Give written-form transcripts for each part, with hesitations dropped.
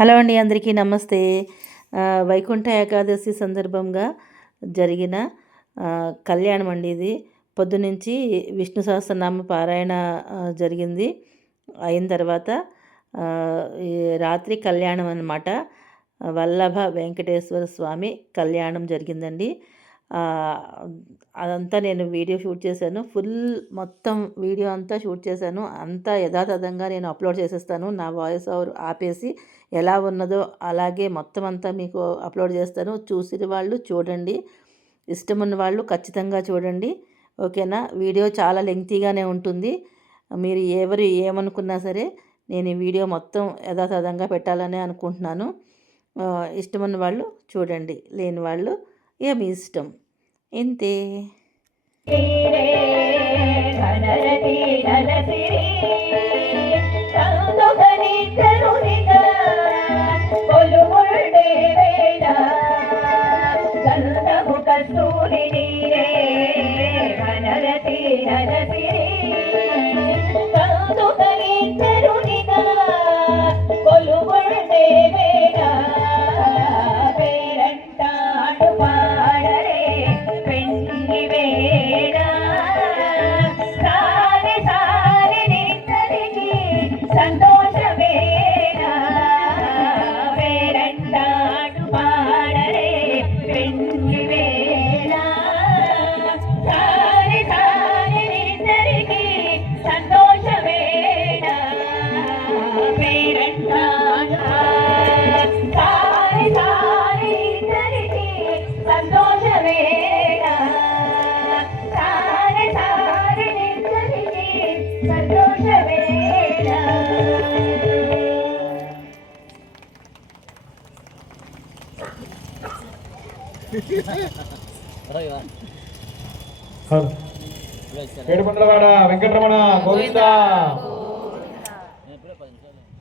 Hello అండి, అందరికీ నమస్తే. వైకుంఠ ఏకాదశి సందర్భంగా జరిగిన కళ్యాణం అండి ఇది. పొద్దునుంచి విష్ణు సహస్రనామ పారాయణ జరిగింది. అయిన తర్వాత ఈ రాత్రి కళ్యాణం అన్నమాట. వల్లభ వెంకటేశ్వర స్వామి కళ్యాణం జరిగిందండి. అదంతా నేను వీడియో షూట్ చేశాను. మొత్తం వీడియో అంతా షూట్ చేశాను. అంతా యథాతథంగా నేను అప్లోడ్ చేసేస్తాను. నా వాయిస్ ఓవర్ ఆపేసి ఎలా ఉన్నదో అలాగే మొత్తం అంతా మీకు అప్లోడ్ చేస్తాను. చూసిన వాళ్ళు చూడండి, ఇష్టం ఉన్న వాళ్ళు ఖచ్చితంగా చూడండి. ఓకేనా? వీడియో చాలా లెంగ్తీగానే ఉంటుంది. మీరు ఎవరు ఏమనుకున్నా సరే నేను ఈ వీడియో మొత్తం యథాతథంగా పెట్టాలని అనుకుంటున్నాను. ఇష్టమున్న వాళ్ళు చూడండి, లేని వాళ్ళు ఇక మీ ఇష్టం. ఇంతే. ఏడుకొండలవాడ వెంకటరమణ గోవింద.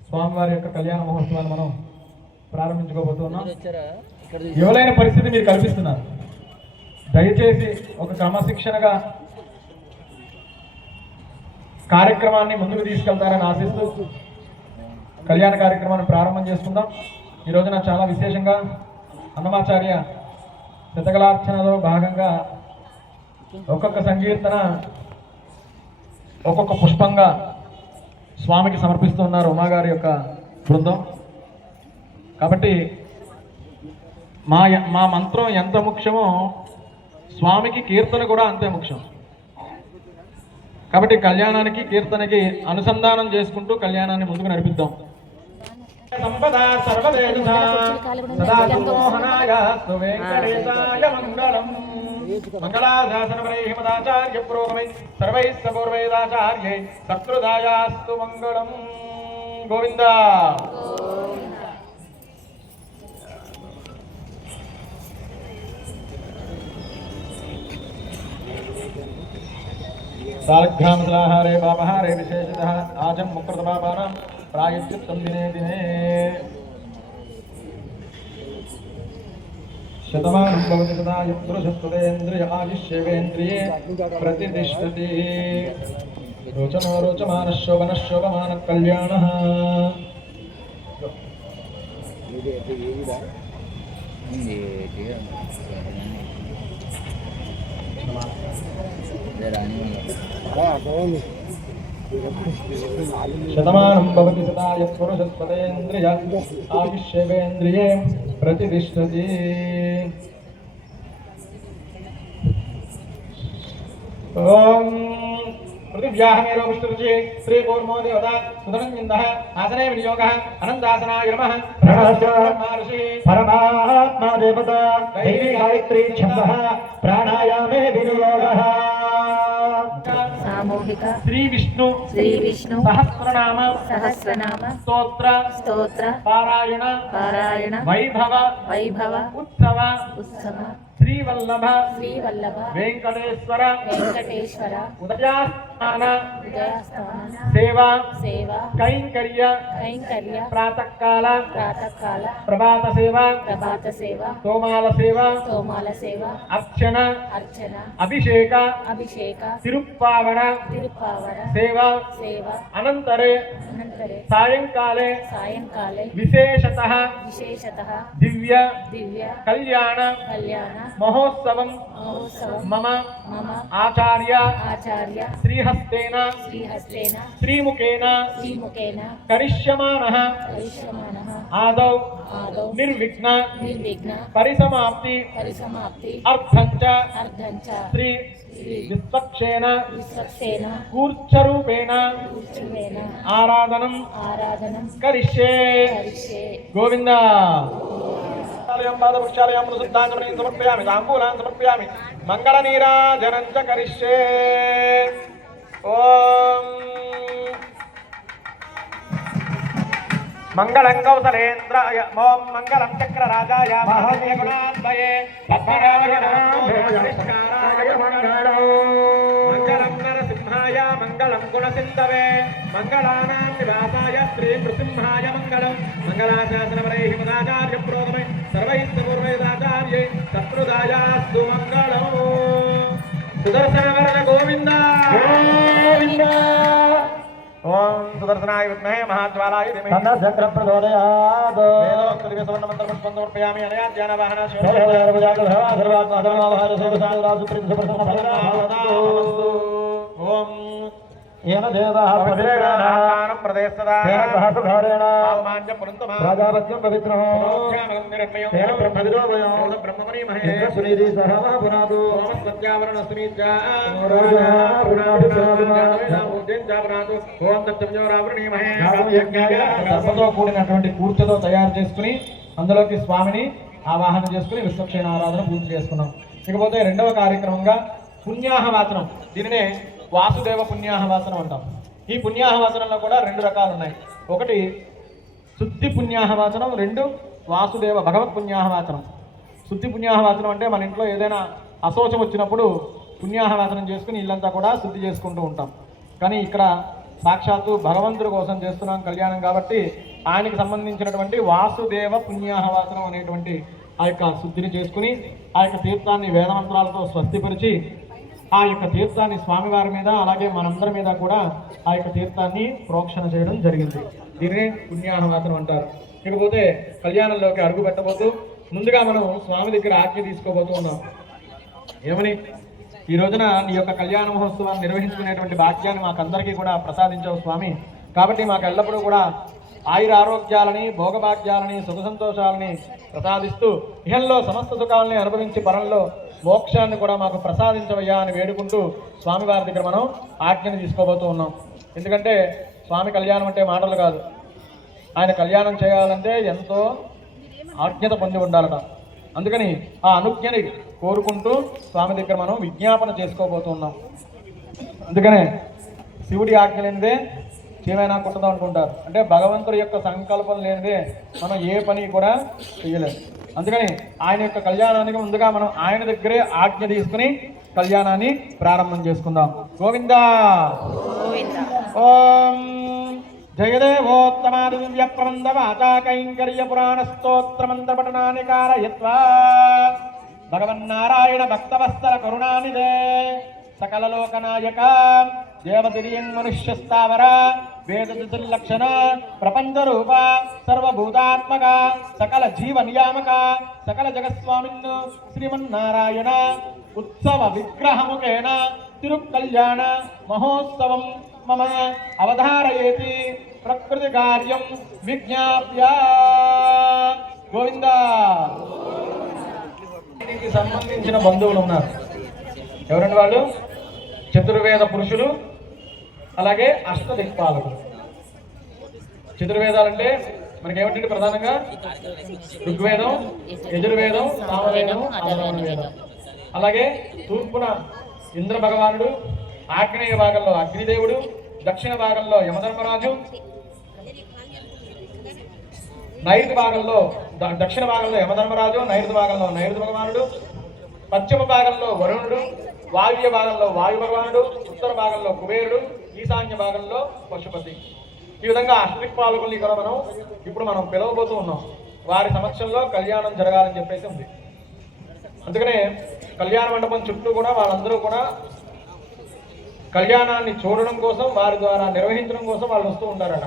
స్వామివారి యొక్క కళ్యాణ మహోత్సవాన్ని మనం ప్రారంభించుకోబోతున్నాం. ఎవరైనా పరిస్థితి మీరు కల్పిస్తున్నారు. దయచేసి ఒక క్రమశిక్షణగా కార్యక్రమాన్ని ముందుకు తీసుకెళ్తారని ఆశిస్తూ కళ్యాణ కార్యక్రమాన్ని ప్రారంభం చేసుకుందాం. ఈ రోజున చాలా విశేషంగా అన్నమాచార్య శతకలార్చనలో భాగంగా ఒక్కొక్క సంకీర్తన ఒక్కొక్క పుష్పంగా స్వామికి సమర్పిస్తున్నారు ఉమాగారి యొక్క బృందం. కాబట్టి మా మంత్రం ఎంత ముఖ్యమో స్వామికి కీర్తన కూడా అంతే ముఖ్యం. కాబట్టి కళ్యాణానికి కీర్తనకి అనుసంధానం చేసుకుంటూ కళ్యాణాన్ని ముందుకు నడిపిద్దాం. సంపదా సర్వవేద సదా సుమోహనాయ సువేంకటేశాయ మంగళం. మంగళాశాసనపరైః మదాచార్య పురోగమైః సర్వైః సపూర్వైదాచార్యైః సకృదాయాస్తు మంగళం. గోవింద. సాలగ్రామసలాహారే పాపహారే విశేషతః ఆజం ముక్తపాపానాం ప్రాయశ్చిత్తం దినే దినే. శతమానం భవతి సదా యత్పురుషస్తదేంద్రియ ఆయుష్యేవేంద్రియే ప్రతిష్ఠతి. రోచనో రోచమానః శోభనః శోభమానః కళ్యాణః. శతమానం భవతి సదా యత్పురుషస్తదేంద్రియ ఆయుష్యేవేంద్రియే ప్రతిష్ఠతి. ఓం పృథివ్యాహమేరో విష్ణురుచి శ్రీ కూర్మో దేవత సుధనంజిందః ఆసనే వినియోగః అనందాసనాయ నమః. మహర్షి పరమాత్మా దేవత దైవీ గాయత్రీ ఛందః ప్రాణాయామే వినియోగః. సామూహిక శ్రీ విష్ణు సహస్రనామ స్తోత్ర పారాయణ వైభవ ఉత్సవ శ్రీవల్లభ వెంకటేశ్వర ఉదయాస్థాన సేవా కైంకర్య ప్రాతకాల ప్రభాత సేవ తోమాల సేవ అర్చన అభిషేక తిరుప్పావన సేవ అనంతరే सायंकाले विशेषतः दिव्य कल्याण महोत्सवं मम आचार्य श्रीहस्तेन श्रीमुखेन करिष्यमाणः आदौ निर्विघ्न परिसमाप्ति अर्थञ्च श्री विस्वक्षेण कूर्चरूपेण आराधनं करिष्ये गोविंद समर्पयामि ताम्बूलान् समर्पयामि मंगलनीराजनं च करिष्ये ओम मंगलं कौसलेन्द्राय ओम मंगलं चक्रराजाय महादेवगुणान्वये पद्मनाभनाय मंगलं नरसिंहाय मंगलं गुणसिन्धवे मंगलानां निवासाय श्री नृसिंहाय मंगलं मंगलाशासनवरैः मदाचार्य प्रोगमे सर्वैः पूर्वैराचार्यै शत्रुदायास्तु मंगलं सुदर्शनवरण गोविंद गोविंद ओम सुदर्शनाय विद्महे महाज्वालाय धीमहि तन्नः चक्रः प्रचोदयात् वेदोक्त दिव्यसुवर्णमन्त्रपुष्पं समर्पयामि अनया ज्ञानवाहना ओम येन देवः प्रदेशदानं प्रदेशदारेण मान्य पुरन्तम राजावत्यं पवित्रः तेन ब्रह्मविदोवयो ब्रह्ममणिमहे सुनीति सह पुनादो सत्यावरण स्मित्या ఓం దత్తమ్యోరావృణీమహే సర్పతో కూడినటువంటి కూర్చతో తయారు చేసుకుని అందులోకి స్వామిని ఆవాహన చేసుకుని విశ్వక్షేణ ఆరాధన పూర్తి చేసుకున్నాం. ఇకపోతే రెండవ కార్యక్రమంగా పుణ్యాహవాచనం, దీనినే వాసుదేవ పుణ్యాహవాచనం అంటాం. ఈ పుణ్యాహవాచనంలో కూడా రెండు రకాలు ఉన్నాయి. ఒకటి శుద్ధి పుణ్యాహవాచనం, రెండు వాసుదేవ భగవత్ పుణ్యాహవాచనం. శుద్ధి పుణ్యాహవాచనం అంటే మన ఇంట్లో ఏదైనా అశోచం వచ్చినప్పుడు పుణ్యాహవాచనం చేసుకుని ఇల్లంతా కూడా శుద్ధి చేసుకుంటూ ఉంటాం. కానీ ఇక్కడ సాక్షాత్తు భగవంతుడి కోసం చేస్తున్నాం కళ్యాణం కాబట్టి ఆయనకి సంబంధించినటువంటి వాసుదేవ పుణ్యాహవాచనం అనేటువంటి ఆ యొక్క శుద్ధిని చేసుకుని ఆ యొక్క తీర్థాన్ని వేదమంత్రాలతో స్వస్తిపరిచి ఆ యొక్క తీర్థాన్ని స్వామివారి మీద అలాగే మనందరి మీద కూడా ఆ యొక్క తీర్థాన్ని ప్రోక్షణ చేయడం జరిగింది. దీనినే పుణ్యాహవాచనం అంటారు. ఇకపోతే కళ్యాణంలోకి అడుగు పెట్టబోతూ ముందుగా మనం స్వామి దగ్గర ఆజ్ఞ తీసుకోబోతూ ఉన్నాం. ఏమని? ఈ రోజున నీ యొక్క కళ్యాణ మహోత్సవాన్ని నిర్వహించుకునేటువంటి భాగ్యాన్ని మాకందరికీ కూడా ప్రసాదించావు స్వామి. కాబట్టి మాకు ఎల్లప్పుడూ కూడా ఆయుర ఆరోగ్యాలని, భోగభాగ్యాలని, సుఖ సంతోషాలని ప్రసాదిస్తూ ఇహంలో సమస్త సుఖాలని అనుభవించి పరంలో మోక్షాన్ని కూడా మాకు ప్రసాదించవయ్యా అని వేడుకుంటూ స్వామివారి దగ్గర మనం ఆజ్ఞని తీసుకోబోతూ ఉన్నాం. ఎందుకంటే స్వామి కళ్యాణం అంటే మాటలు కాదు, ఆయన కళ్యాణం చేయాలంటే ఎంతో ఆజ్ఞత పొంది ఉండాలట. అందుకని ఆ అనుజ్ఞని కోరుకుంటూ స్వామి దగ్గర మనం విజ్ఞాపన చేసుకోబోతున్నాం. అందుకనే శివుడి ఆజ్ఞ లేనిదే ఏమైనా కుట్టదాం అనుకుంటారు. అంటే భగవంతుడి యొక్క సంకల్పం లేనిదే మనం ఏ పని కూడా చేయలేము. అందుకని ఆయన యొక్క కళ్యాణానికి ముందుగా మనం ఆయన దగ్గరే ఆజ్ఞ తీసుకుని కళ్యాణాన్ని ప్రారంభం చేసుకుందాం. గోవిందా ఓం జయదేవోత్తమాది దివ్య ప్రబంధ వాచా కైంకర్య పురాణ స్తోత్ర మంత్ర పఠనాన్ని కారయత్వా భగవన్నారాయణ భక్తవత్సల కరుణానిదే సకల లోకనాయక దేవతిరియం మనుష్య స్థావర వేదలక్షణ ప్రపంచ రూప సర్వభూతాత్మక సకల జీవ నియామక సకల జగస్వామిన్ శ్రీమన్నారాయణ ఉత్సవ విగ్రహముఖేన తిరుకల్యాణ మహోత్సవం మమ అవధారయేతి ప్రకృతి కార్యం విజ్ఞాప్య గోవింద. దీనికి సంబంధించిన బంధువులు ఉన్నారు. ఎవరండి వాళ్ళు? చతుర్వేద పురుషులు, అలాగే అష్టదిక్పాలకులు. చతుర్వేదాలంటే మనకేమిటంటే ప్రధానంగా ఋగ్వేదం, యజుర్వేదం, సామవేదం, అథర్వణ వేదం. అలాగే తూర్పున ఇంద్ర భగవానుడు, ఆగ్నేయ భాగంలో అగ్నిదేవుడు, దక్షిణ భాగంలో యమధర్మరాజు, నైరుతి భాగంలో దక్షిణ భాగంలో యమధర్మరాజు, నైరుతి భాగంలో నైరుతి భగవానుడు, పశ్చిమ భాగంలో వరుణుడు, వాయువ్య భాగంలో వాయు భగవానుడు, ఉత్తర భాగంలో కుబేరుడు, ఈశాన్య భాగంలో పశుపతి. ఈ విధంగా అష్టదిక్పాలకుల్ని ఇక్కడ మనం పిలవబోతూ ఉన్నాం. వారి సమక్షంలో కళ్యాణం జరగాలని చెప్పేసి ఉంది. అందుకనే కళ్యాణ మండపం చుట్టూ కూడా వాళ్ళందరూ కూడా కళ్యాణాన్ని చూడడం కోసం, వారి ద్వారా నిర్వహించడం కోసం వాళ్ళు వస్తూ ఉంటారట.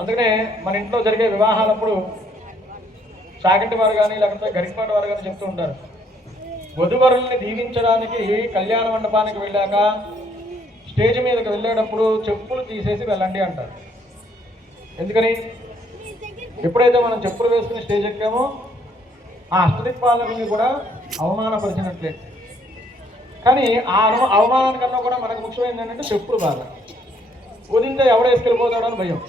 అందుకనే మన ఇంట్లో జరిగే వివాహాలప్పుడు చాగంటి వారు కానీ లేకపోతే గరికపాటి వారు కానీ చెప్తూ ఉంటారు, వధువరుల్ని దీవించడానికి కళ్యాణ మండపానికి వెళ్ళాక స్టేజ్ మీదకి వెళ్ళేటప్పుడు చెప్పులు తీసేసి వెళ్ళండి అంటారు. ఎందుకని? ఎప్పుడైతే మనం చెప్పులు వేసుకుని స్టేజ్ ఎక్కామో ఆ అష్టదిక్పాలకుని కూడా అవమానపరిచినట్లే. కానీ ఆ అవమానం కన్నా కూడా మనకు ముఖ్యమైనది ఏంటంటే చెప్పులు బాధ. వదిలితే ఎవడ వేసుకెళ్ళిపోతాడో అని భయం.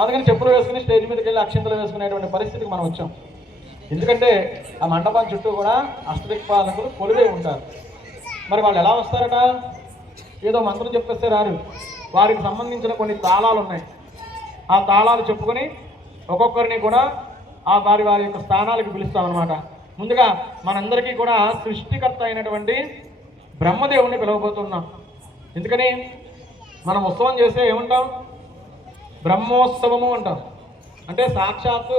అందుకని చెప్పులు వేసుకుని స్టేజ్ మీదకి వెళ్ళి అక్షింతలు వేసుకునేటువంటి పరిస్థితికి మనం వచ్చాం. ఎందుకంటే ఆ మండపం చుట్టూ కూడా అష్టదిక్పాలకులు కొలువే ఉంటారు. మరి వాళ్ళు ఎలా వస్తారట? ఏదో మంత్రం చెప్పేస్తే రారు. వారికి సంబంధించిన కొన్ని తాళాలు ఉన్నాయి. ఆ తాళాలు చెప్పుకొని ఒక్కొక్కరిని కూడా ఆ వారి వారి యొక్క స్థానాలకు పిలుస్తామన్నమాట. ముందుగా మనందరికీ కూడా సృష్టికర్త అయినటువంటి బ్రహ్మదేవుని పిలవబోతున్నాం. ఎందుకని? మనం ఉత్సవం చేస్తే ఏమంటాం? బ్రహ్మోత్సవము అంటాం. అంటే సాక్షాత్తు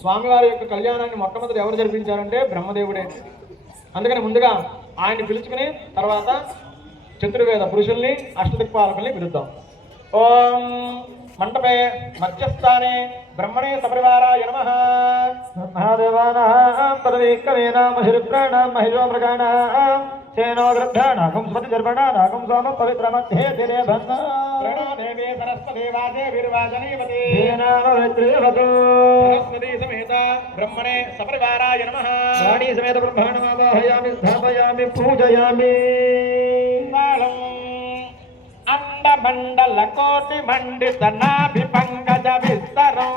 స్వామివారి యొక్క కళ్యాణాన్ని మొట్టమొదటి ఎవరు జరిపించారంటే బ్రహ్మదేవుడే. అందుకని ముందుగా ఆయన్ని పిలుచుకుని తర్వాత చతుర్వేద పురుషుల్ని అష్టదిక్పాలకుల్ని పిలుద్దాం. ఓం మంటపే మధ్యస్థానే బ్రహ్మణే సపరివారాయ నమః. మహాదేవానాం పదవీకవేనాం మహిరుద్రాణాం మహిషోమృగాణాం సేనో గృధ్రాణాకం స్మృతి జర్పణానాకం సోమ పవిత్రమధ్యే దినే భన్నా ప్రణాదేవే సరస్వతి వాదే విర్వాజనీవతే దేనామవిత్రేవతు సరస్వతి సమేత బ్రహ్మణే సపరివారాయ నమః. వాణీ సమేత బ్రహ్మాణమావాహయామి స్థాపయామి పూజయామి. అండమండల కోటి మండిత నాభి పంకజ విస్తరం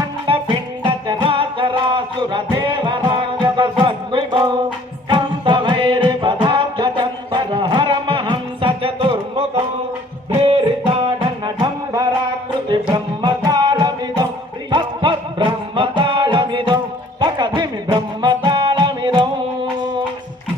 అండపిండ చరాచరాసుర దేవరాజత సద్విభం కంసవైరి పదార్థ చందర హరమహంస చతుర్ముఖం ప్రేరితాడన డంబరాకృతి బ్రహ్మతాళమిదం బ్రహ్మతాళమిదం పకధిమి బ్రహ్మతాళమిదం.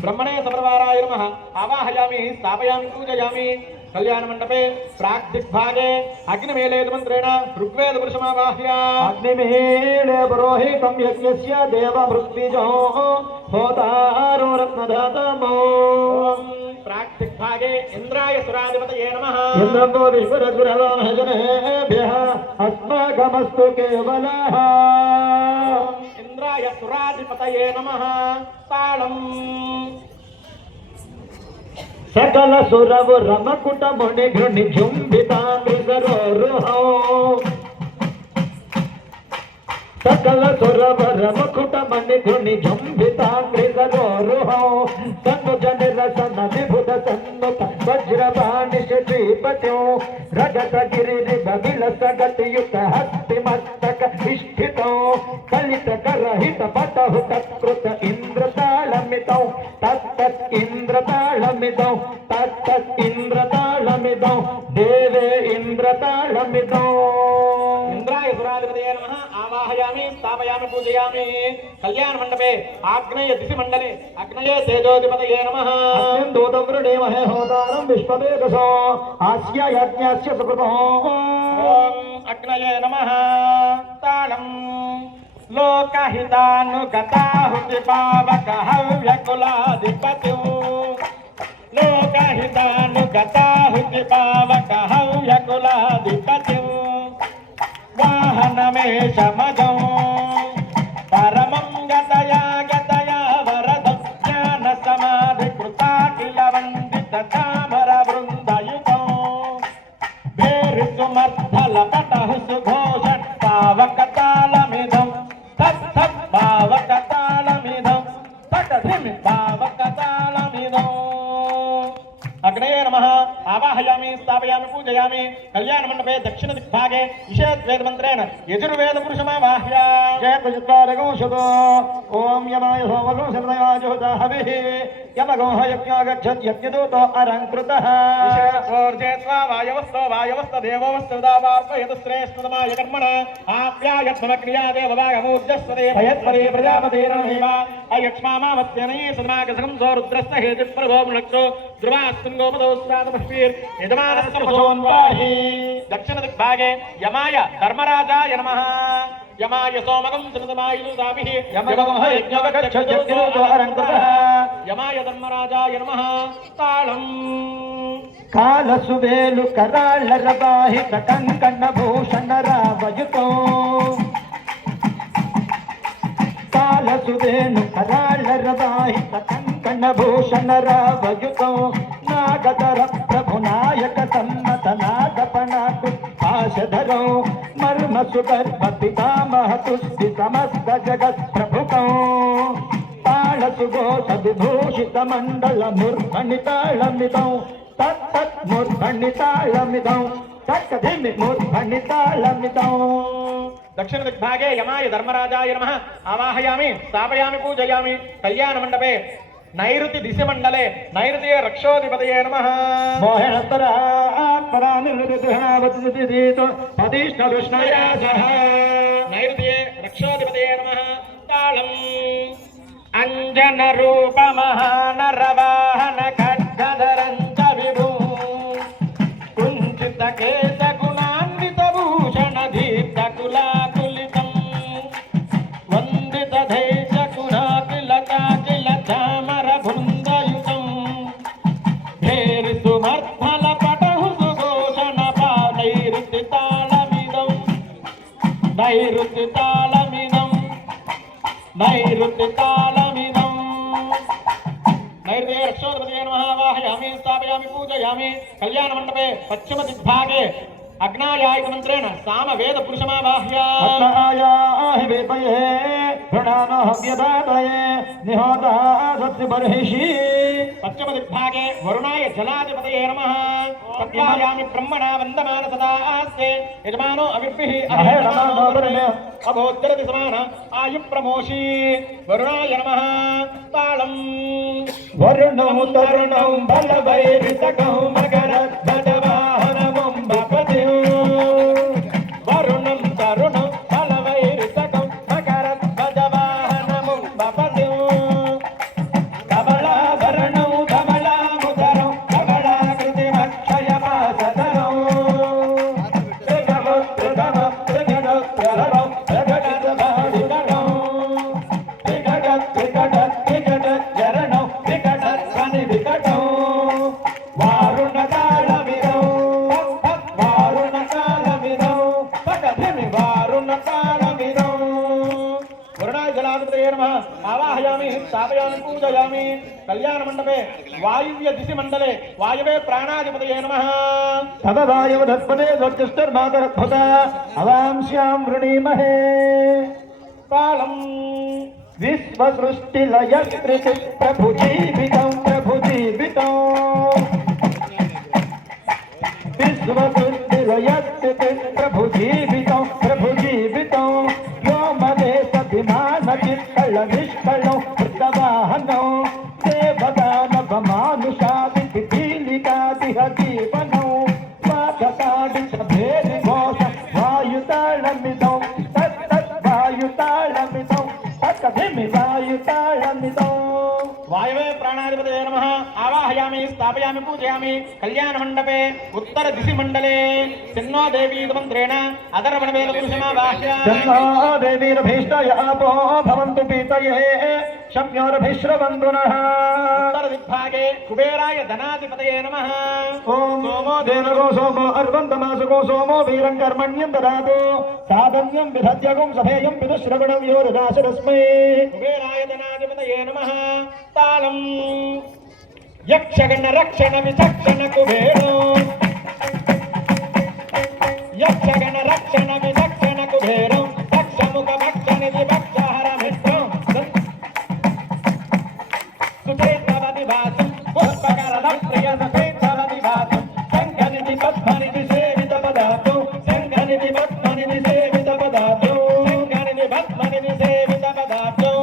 బ్రహ్మణే సపరివారాయ నమః. ఆవాహయామి స్థాపయామి పూజయామి. కళ్యాణ మండపే ప్రాక్దిగ్భాగే అగ్నిమేళే మంత్రేణ ఋగ్వేద పురుషమావాహ్య అగ్నిమేళే పురోహితం యజ్ఞస్య దేవమృత్విజో హోతారో రత్నధాతమో. ప్రాక్దిగ్భాగే ఇంద్రాయ సురాధిపతయే నమః. ఇంద్రో విశ్వరసురవాహజనేభ్యః అస్మాకమస్తు కేవలః. ఇంద్రాయ సురాధిపతయే నమః. తాళం. సకల సురవు రమకుట ముని ఘృణి జుంభితాంగ్రిసరోరుహో. సకల సురవ రమకుట మణి ఘృణి జుంభితాంగ్రిసరోరుహో. సన్నుజ నిరసన విభుత సన్నుత వజ్రపాణి శ్రీపత్యో రజత గిరి విలస గతియుత హస్తి మస్తక ఇష్ఠితో కలిత కరహిత పటహు తత్కృత ఇంద్రతాళమితం తత్తత్ ఇంద్రతాళమిదం తత్తత్ ఇంద్రతాళమిదం దేవే ఇంద్రతాళమిదం. ఇంద్రాయ సురాధిపతయే నమః. ఆవాహయామి స్థాపయామి పూజయామి. కళ్యాణ మండపే ఆగ్నేయ దిశ మండలే అగ్నయే తేజోధిపతయే నమః. అస్మిన్ దూతవృణే మహే హోతారం విశ్వవేదసో ఆస్య యజ్ఞస్య సుకృతో. ఓం అగ్నయే నమః. తాళం. లోకహితానుగతాహుతి పావక హవ్యకులాధిపతి లోకహితానుగతాహుతి పావక హవ్యకులాధిపతి వాహనమేషమజం పరమం గతయా గతయా వరదం జ్ఞాన సమాధి కృతాఖిల వందిత చామర బృందయుతం భేరిసు మర్ధల పటహు సుఘోషట్ పావక తాళమిదం తత్ పావక తాళమిదం తకధిమి పావక తాళమిదం. అగ్నయే నమః. ఆవాహయామి స్థాపయామి పూజయామి. కళ్యాణ మండపే దక్షిణ దిగ్భాగే ఈషద్వేద మంత్రేణ యజుర్వేద పురుషమావాహ్య జయత్రగోషతో. ఓం యమాయ సోమగో శబ్దయాజోతా హవిః యమగోహ యజ్ఞాగచ్చత్ యజ్ఞదూతో అలంకృతః. ఓర్జేత్వా వాయవస్తో వాయవస్త దేవోవస్తదావార్పయతు శ్రేష్ఠతమాయ కర్మణ ఆప్యాయత్మక్రియా దేవవాగమూర్జస్వదే భయత్పరే ప్రజాపతేనమేవ అయక్ష్మామావత్యనయే సదమాగసగం సో రుద్రస్త హేతి ప్రభోమునక్షో ధ్రువాస్మిన్ గోపదోస్రాతమస్వీర్ యజమానస్య పశోన్వాహి. దక్షిణ దిగ్భాగే యమాయ ధర్మరాజాయ నమః. యమాయ సోమగం సునదమాయుధాభిః యమగోహ యజ్ఞాగచ్చత్ యజ్ఞదూతో అలంకృతః. యమాయ ధర్మరాజాయ నమః. తాళం. కాలసువేలు కరాళర బాహిత కంకణ భూషణ రావయుతో కాలసువేలు కరాళర బాహిత కంకణ భూషణ రావయుతో నాగధర ప్రభు నాయక సమ్మత నాగపణకు పాశధరో మర్మ సుగర్భ పితామహ తుష్టి సమస్త జగత్ ప్రభుకో తాళ సుఘోష విభూషిత మండల ముర్భణితాళమిదం తత్ మూర్ధన్యతాళమిదం తక్కధిమి మూర్ధన్యతాళమిదం. దక్షిణ దిగ్భాగే యమాయ ధర్మరాజాయ నమః ఆవాహయామి స్థాపయామి పూజయామి కళ్యాణ మండపే నైరుతి దిశ మండలే నైరుతి రక్షోధిపతయే నమః. నైరుతి రక్షోధిపతయే నమః. తాళం అంజన రూప మహానరవాహన ఖడ్గధరంచ విభూ కుంచిత కేశ గుణాన్విత భూషణ దీప్త కులాకులితం వందిత దేశ కులాకిల కాకిల చామర బృందయుతం భేరి సుమర్ధల పటహు సుఘోషణ నైరుతి తాళమిదం నైరుతి తాళమిదం నైరుతి తాళమిదం. నైరుతి రక్షోధిపతయే నమః ఆవాహయామి స్థాపయామి పూజయామి కళ్యాణ మండపే పశ్చిమ దిగ్భాగే అగ్నాయాయుధ మంత్రేణ సామ వేద పురుషమావాహ్య అగ్నాయాహి వేపయే ప్రణానహవ్యదాతయే నిహోతా సత్య బర్హిషి. పశ్చిమ దిగ్భాగే వరుణాయ జలాధిపతయే నమః. పద్మాయామి బ్రహ్మణా వందమాన సదాస్తే యజమానో అవిర్భిః అభోత్తరతి సమాన ఆయు ప్రమోషి వరుణాయ నమః. తాళం వరుణం తరుణం బలవైరితకం మకరధ్వజవాహనమం బపతి వరుణం తరుణం బలవైరితకం మకరధ్వజవాహనమం బపతి కమలాభరణం కమలాముదరం కమలాకృతిమక్షయమాసదరం ఆవాహయామి స్థాపయామి పూజయామి కళ్యాణ మండపే వాయువ్య దిశ మండలే వాయవే ప్రాణాధిపతయే నమః. తదవాయవధస్పదే స్వచ్ఛమాతరద్భుత అవాంశ్యాం వృణీమహే. తాళం విశ్వసృష్టిలయకృతి ప్రభుజీవితం ప్రభుజీవితం విశ్వసృష్టిలయకృతి ప్రభుజీవితం ప్రభుజీవితం వ్యోమదేశ విమాన చిత్కళ నిష్కళం వృతవాహనం దేవదానవమానుషాది పిపీలికాదిహ జీవనం స్వాగతాది భేరి ఘోష వాయుతాళమిదం తత్ వాయుతాళమిదం తక్కధిమి వాయుతాళమిదం. వాయవే ప్రాణాధిపతయే నమః ఆవాహయామి స్థాపయామి పూజయామి కళ్యాణ మండపే ఉత్తర దిశ మండలే చిన్నో దేవీ మంత్రేణ అధర్వణవేద పురుషమావాహ్య దేవీరభీష్టయాపో భవంతు పీతయే శమ్యోరభిశ్రవంతు నః. ఉత్తర దిగ్భాగే కుబేరాయ ధనాధిపతయే నమః. ఓం సోమో దేనగో సోమో అర్వంతమాసుగో సోమో వీరం కర్మణ్యం దదాతు సాధన్యం విధత్యగం సభేయం విదుశ్రవణం యోరదాశరస్మై. కుబేరాయ ధనాధిపతయే నమః. తాళం యక్షగణ రక్షణ విచక్షణ కుబేరో యక్షగణ రక్షణ విచక్షణ కుబేరం దక్షముఖ భక్షనిధి భక్షహర మిత్రం సుచేతవది భాసం పుష్పకరద ప్రియ సుచేతవది భాసం శంఖనిధి పద్మనిధి సేవిత పదార్థం శంఖనిధి పద్మనిధి సేవిత పదార్థం శంఖనిధి పద్మనిధి సేవిత పదార్థం.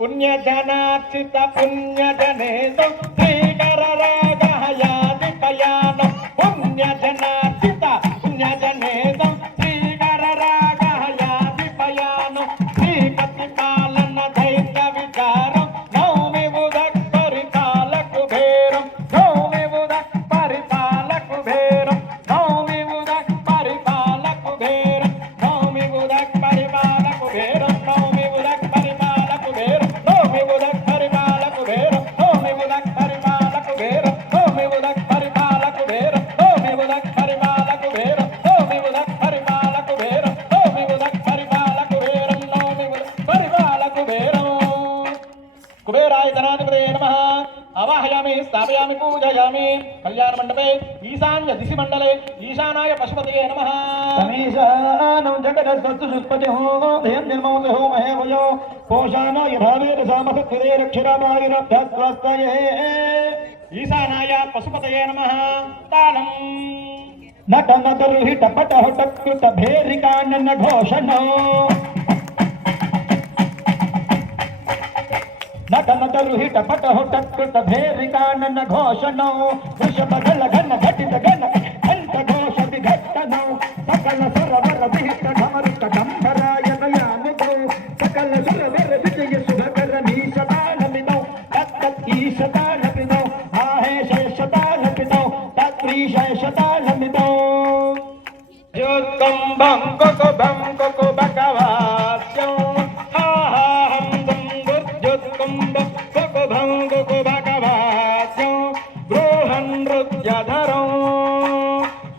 పుణ్యజనార్చిత పుణ్యజనేతం శ్రీకర రాగహయాదిపయానం పుణ్యజనార్చిత పుణ్యజనేతం శ్రీకర రాగహయాదిపయానం శ్రీపతి పాలన దైత్య విచారం నౌమి ఉదక్ పరిపాల కుబేరం నౌమి ఉదక్ పరిపాల కుబేరం నౌమి ఉదక్ పరిపాల కుబేరం నౌమి ఉదక్ పరిపాల కుబేరం నౌమి ఉదక్ పరిపాల కుబేరం నౌమి ఉదక్ పరిపాల కుబేరం నౌమి ఉదక్ పరిపాల కుబేరం నౌమి आवाहयामि स्थापयामि पूजयामि कल्याण मंडपे ईशान्य दिशि मंडले ईशानाय पशुपतये नमः तमीशानं जगदस्तुष्पतिः धियं निर्मोदो महेवयो पोषानो यथावेद सामसत्कृते रक्षरामाविरभ्यस्वस्तये ईशानाय पशुपतये नमः तालम् नटनतरुहिट पटहटकृत भेरिकानन घोषणो नटनतरुहिट पटहटकृत भेरिकानन घोषणो वृषभगल घन घटित घन घंट घोष विघटनो सकल सरवर विहित ढमरुक डंभराय नयामितो सकल सुरवर विजय सुभकरमीशतानमिनो तत्तईशतानमिनो आहेशेषतानमिनो तत्रीशेषतानमिनो युक्कम्भं कोको भगवास्यो हा हा हम दुर्युक्कम्भ कोको भगवास्यो बृहन् नृत्यधरो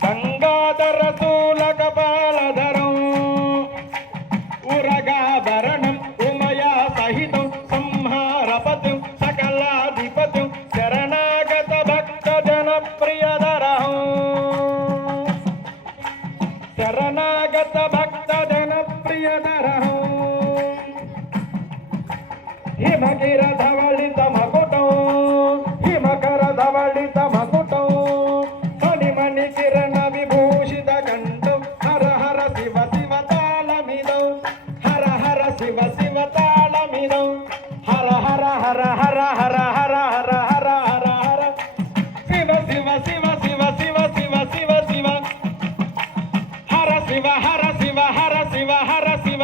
गंगाधर शूलकपालधरो उरगाभरणं उमया सहितं संहारपतु सकलाधिपतु शरणागत भक्त जनप्रियधरः शरणागत भक्त जनप्रियधरः हिमगिर धवलित मकुटौ हिमकर धवलित मकुटौ मणिमणि किरण विभूषित कंठौ हर हर शिव शिव तालमिदौ हर हर शिव शिव तालमिदौ हर हर हर हर हर हर हर हर हर हर शिव शिव शिव शिव शिव शिव शिव शिव हर शिव हर शिव हर शिव हर शिव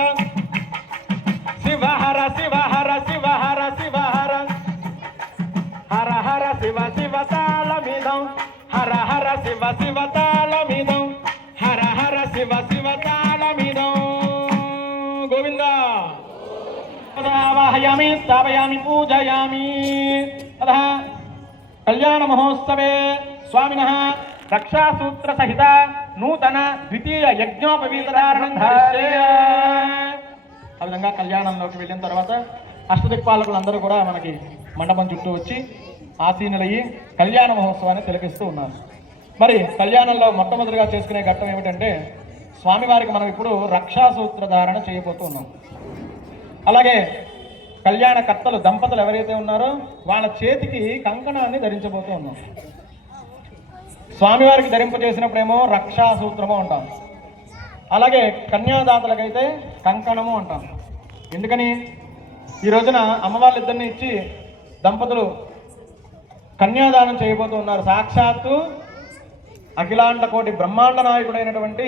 शिव हर शिव हर शिव हर शिव हर हर हर शिव शिव तालमिदं हर हर शिव शिव तालमिदं हर हर शिव शिव तालमिदं गोविंद आवाहयामि स्थापयामि पूजयामि अतः कल्याण महोत्सवे स्वामिनः रक्षासूत्र सहित नूतन द्वितीय यज्ञोपवीतधारणं ధరిష్యే ఆ విధంగా కళ్యాణంలోకి వెళ్ళిన తర్వాత అష్టదిక్పాలకులందరూ కూడా మనకి మండపం చుట్టూ వచ్చి ఆసీనులయ్యి కళ్యాణ మహోత్సవాన్ని తిలకిస్తూ ఉన్నారు. మరి కళ్యాణంలో మొట్టమొదటిగా చేసుకునే ఘట్టం ఏమిటంటే స్వామివారికి మనం ఇప్పుడు రక్షాసూత్ర ధారణ చేయబోతూ ఉన్నాం. అలాగే కళ్యాణకర్తలు దంపతులు ఎవరైతే ఉన్నారో వాళ్ళ చేతికి కంకణాన్ని ధరించబోతూ ఉన్నాం. స్వామివారికి ధరింపజేసినప్పుడేమో రక్షాసూత్రము అంటాం, అలాగే కన్యాదాతలకైతే కంకణము అంటాం. ఎందుకని ఈ రోజున అమ్మవాళ్ళిద్దరిని ఇచ్చి దంపతులు కన్యాదానం చేయబోతూ ఉన్నారు. సాక్షాత్తు అఖిలాండ కోటి బ్రహ్మాండ నాయకుడైనటువంటి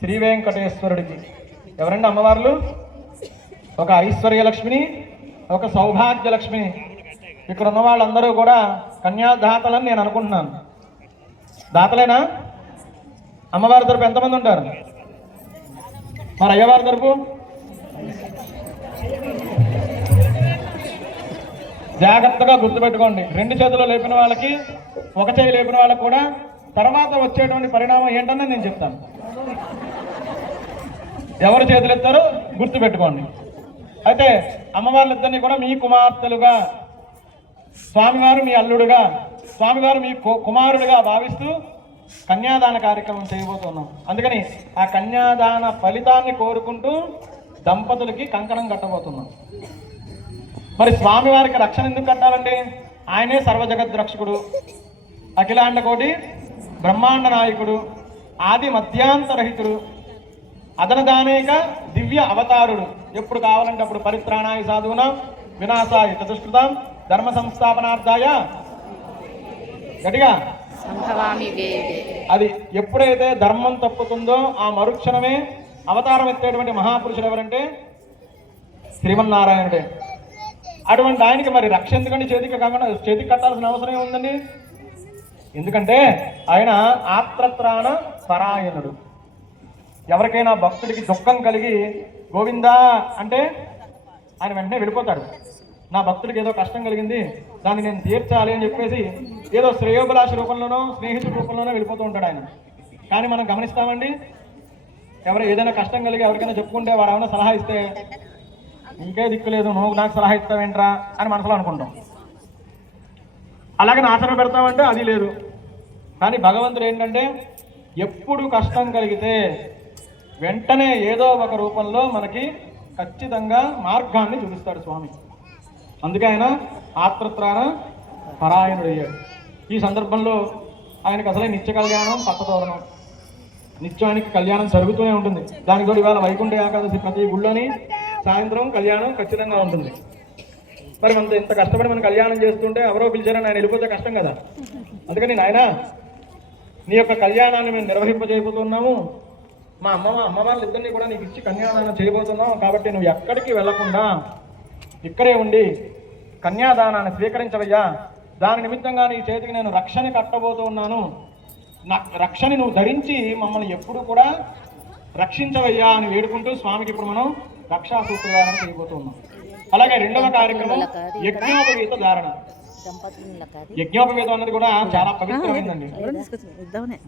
శ్రీ వెంకటేశ్వరుడికి. ఎవరండి అమ్మవార్లు? ఒక ఐశ్వర్యలక్ష్మిని, ఒక సౌభాగ్యలక్ష్మిని. ఇక్కడ ఉన్న వాళ్ళందరూ కూడా కన్యాదాతలని నేను అనుకుంటున్నాను. దాతలేనా? అమ్మవారి తరపు ఎంతమంది ఉంటారు? మరి అయ్యవారి తరపు జాగ్రత్తగా గుర్తుపెట్టుకోండి. రెండు చేతులు లేపిన వాళ్ళకి, ఒక చేయి లేపిన వాళ్ళకి కూడా తర్వాత వచ్చేటువంటి పరిణామం ఏంటన్నా నేను చెప్తాను. ఎవరు చేతులు ఎత్తారో గుర్తుపెట్టుకోండి. అయితే అమ్మవార్లిద్దరినీ కూడా మీ కుమార్తెలుగా, స్వామివారు మీ అల్లుడుగా, స్వామివారు మీ కుమారుడిగా భావిస్తూ కన్యాదాన కార్యక్రమం చేయబోతున్నాం. అందుకని ఆ కన్యాదాన ఫలితాన్ని కోరుకుంటూ దంపతులకి కంకణం కట్టబోతున్నాం. మరి స్వామివారికి రక్షణ ఎందుకు కట్టాలండి? ఆయనే సర్వజగద్రక్షకుడు, అఖిలాండ కోటి బ్రహ్మాండ నాయకుడు, ఆది మధ్యాంతరహితుడు, అదనదానేక దివ్య అవతారుడు. ఎప్పుడు కావాలంటే అప్పుడు పరిత్రాణాయ సాధూనాం వినాశాయ చతుష్కృతాం ధర్మ సంస్థాపనార్థాయ గట్టిగా అది ఎప్పుడైతే ధర్మం తప్పుతుందో ఆ మరుక్షణమే అవతారం ఎత్తేటువంటి మహాపురుషుడు ఎవరంటే శ్రీమన్నారాయణుడే. అటువంటి ఆయనకి మరి రక్ష ఎందుకంటే చేతికి కట్టాల్సిన అవసరం ఏముందండి? ఎందుకంటే ఆయన ఆత్రత్రాణ పరాయణుడు. ఎవరికైనా భక్తుడికి దుఃఖం కలిగి గోవిందా అంటే ఆయన వెంటనే వెళ్ళిపోతాడు. నా భక్తుడికి ఏదో కష్టం కలిగింది, దాన్ని నేను తీర్చాలి అని చెప్పేసి ఏదో శ్రేయోభిలాష రూపంలోనో స్నేహితుడి రూపంలోనో వెళ్ళిపోతూ ఉంటాడు ఆయన. కానీ మనం గమనిస్తామండి, ఎవరు ఏదైనా కష్టం కలిగి ఎవరికైనా చెప్పుకుంటే వాడు ఏమైనా సలహా ఇస్తే ఇంకే దిక్కు లేదు, నువ్వు నాకు సలహా ఇస్తావేంట్రా అని మనసులో అనుకుంటాం. అలాగే ఆసన పెడతామంటే అది లేదు. కానీ భగవంతుడు ఏంటంటే ఎప్పుడు కష్టం కలిగితే వెంటనే ఏదో ఒక రూపంలో మనకి ఖచ్చితంగా మార్గాన్ని చూపిస్తాడు స్వామి. అందుకే ఆయన ఆత్రత్రాణ పరాయణుడు అయ్యాడు. ఈ సందర్భంలో ఆయనకు అసలే నిత్య కళ్యాణం పచ్చతోరణం, నిత్యానికి కళ్యాణం జరుగుతూనే ఉంటుంది. దానికి తోడు ఇవాళ వైకుంఠ ఏకాదశి ప్రతి గుళ్ళోని సాయంత్రం కళ్యాణం ఖచ్చితంగా ఉంటుంది. మరి మనం ఇంత కష్టపడి మనం కళ్యాణం చేస్తుంటే ఎవరో పిలిచారని ఆయన వెళ్ళిపోతే కష్టం కదా. అందుకని నాయన నీ యొక్క కళ్యాణాన్ని మేము నిర్వహింపజేయబోతున్నాము, మా అమ్మ వాళ్ళిద్దరినీ కూడా నీకు ఇచ్చి కన్యాదానం చేయబోతున్నాం. కాబట్టి నువ్వు ఎక్కడికి వెళ్లకుండా ఇక్కడే ఉండి కన్యాదానాన్ని స్వీకరించవయ్యా. దాని నిమిత్తంగా నీ చేతికి నేను రక్షని కట్టబోతూ ఉన్నాను. నా రక్షని నువ్వు ధరించి మమ్మల్ని ఎప్పుడు కూడా రక్షించవయ్యా అని వేడుకుంటూ స్వామికి ఇప్పుడు మనం రక్షా సూత్రధారణ చేయబోతూ ఉన్నాం. అలాగే రెండవ కార్యక్రమం యజ్ఞోపవీత ధారణ. యజ్ఞోపవీతం అన్నది కూడా చాలా పవిత్రమైందండి.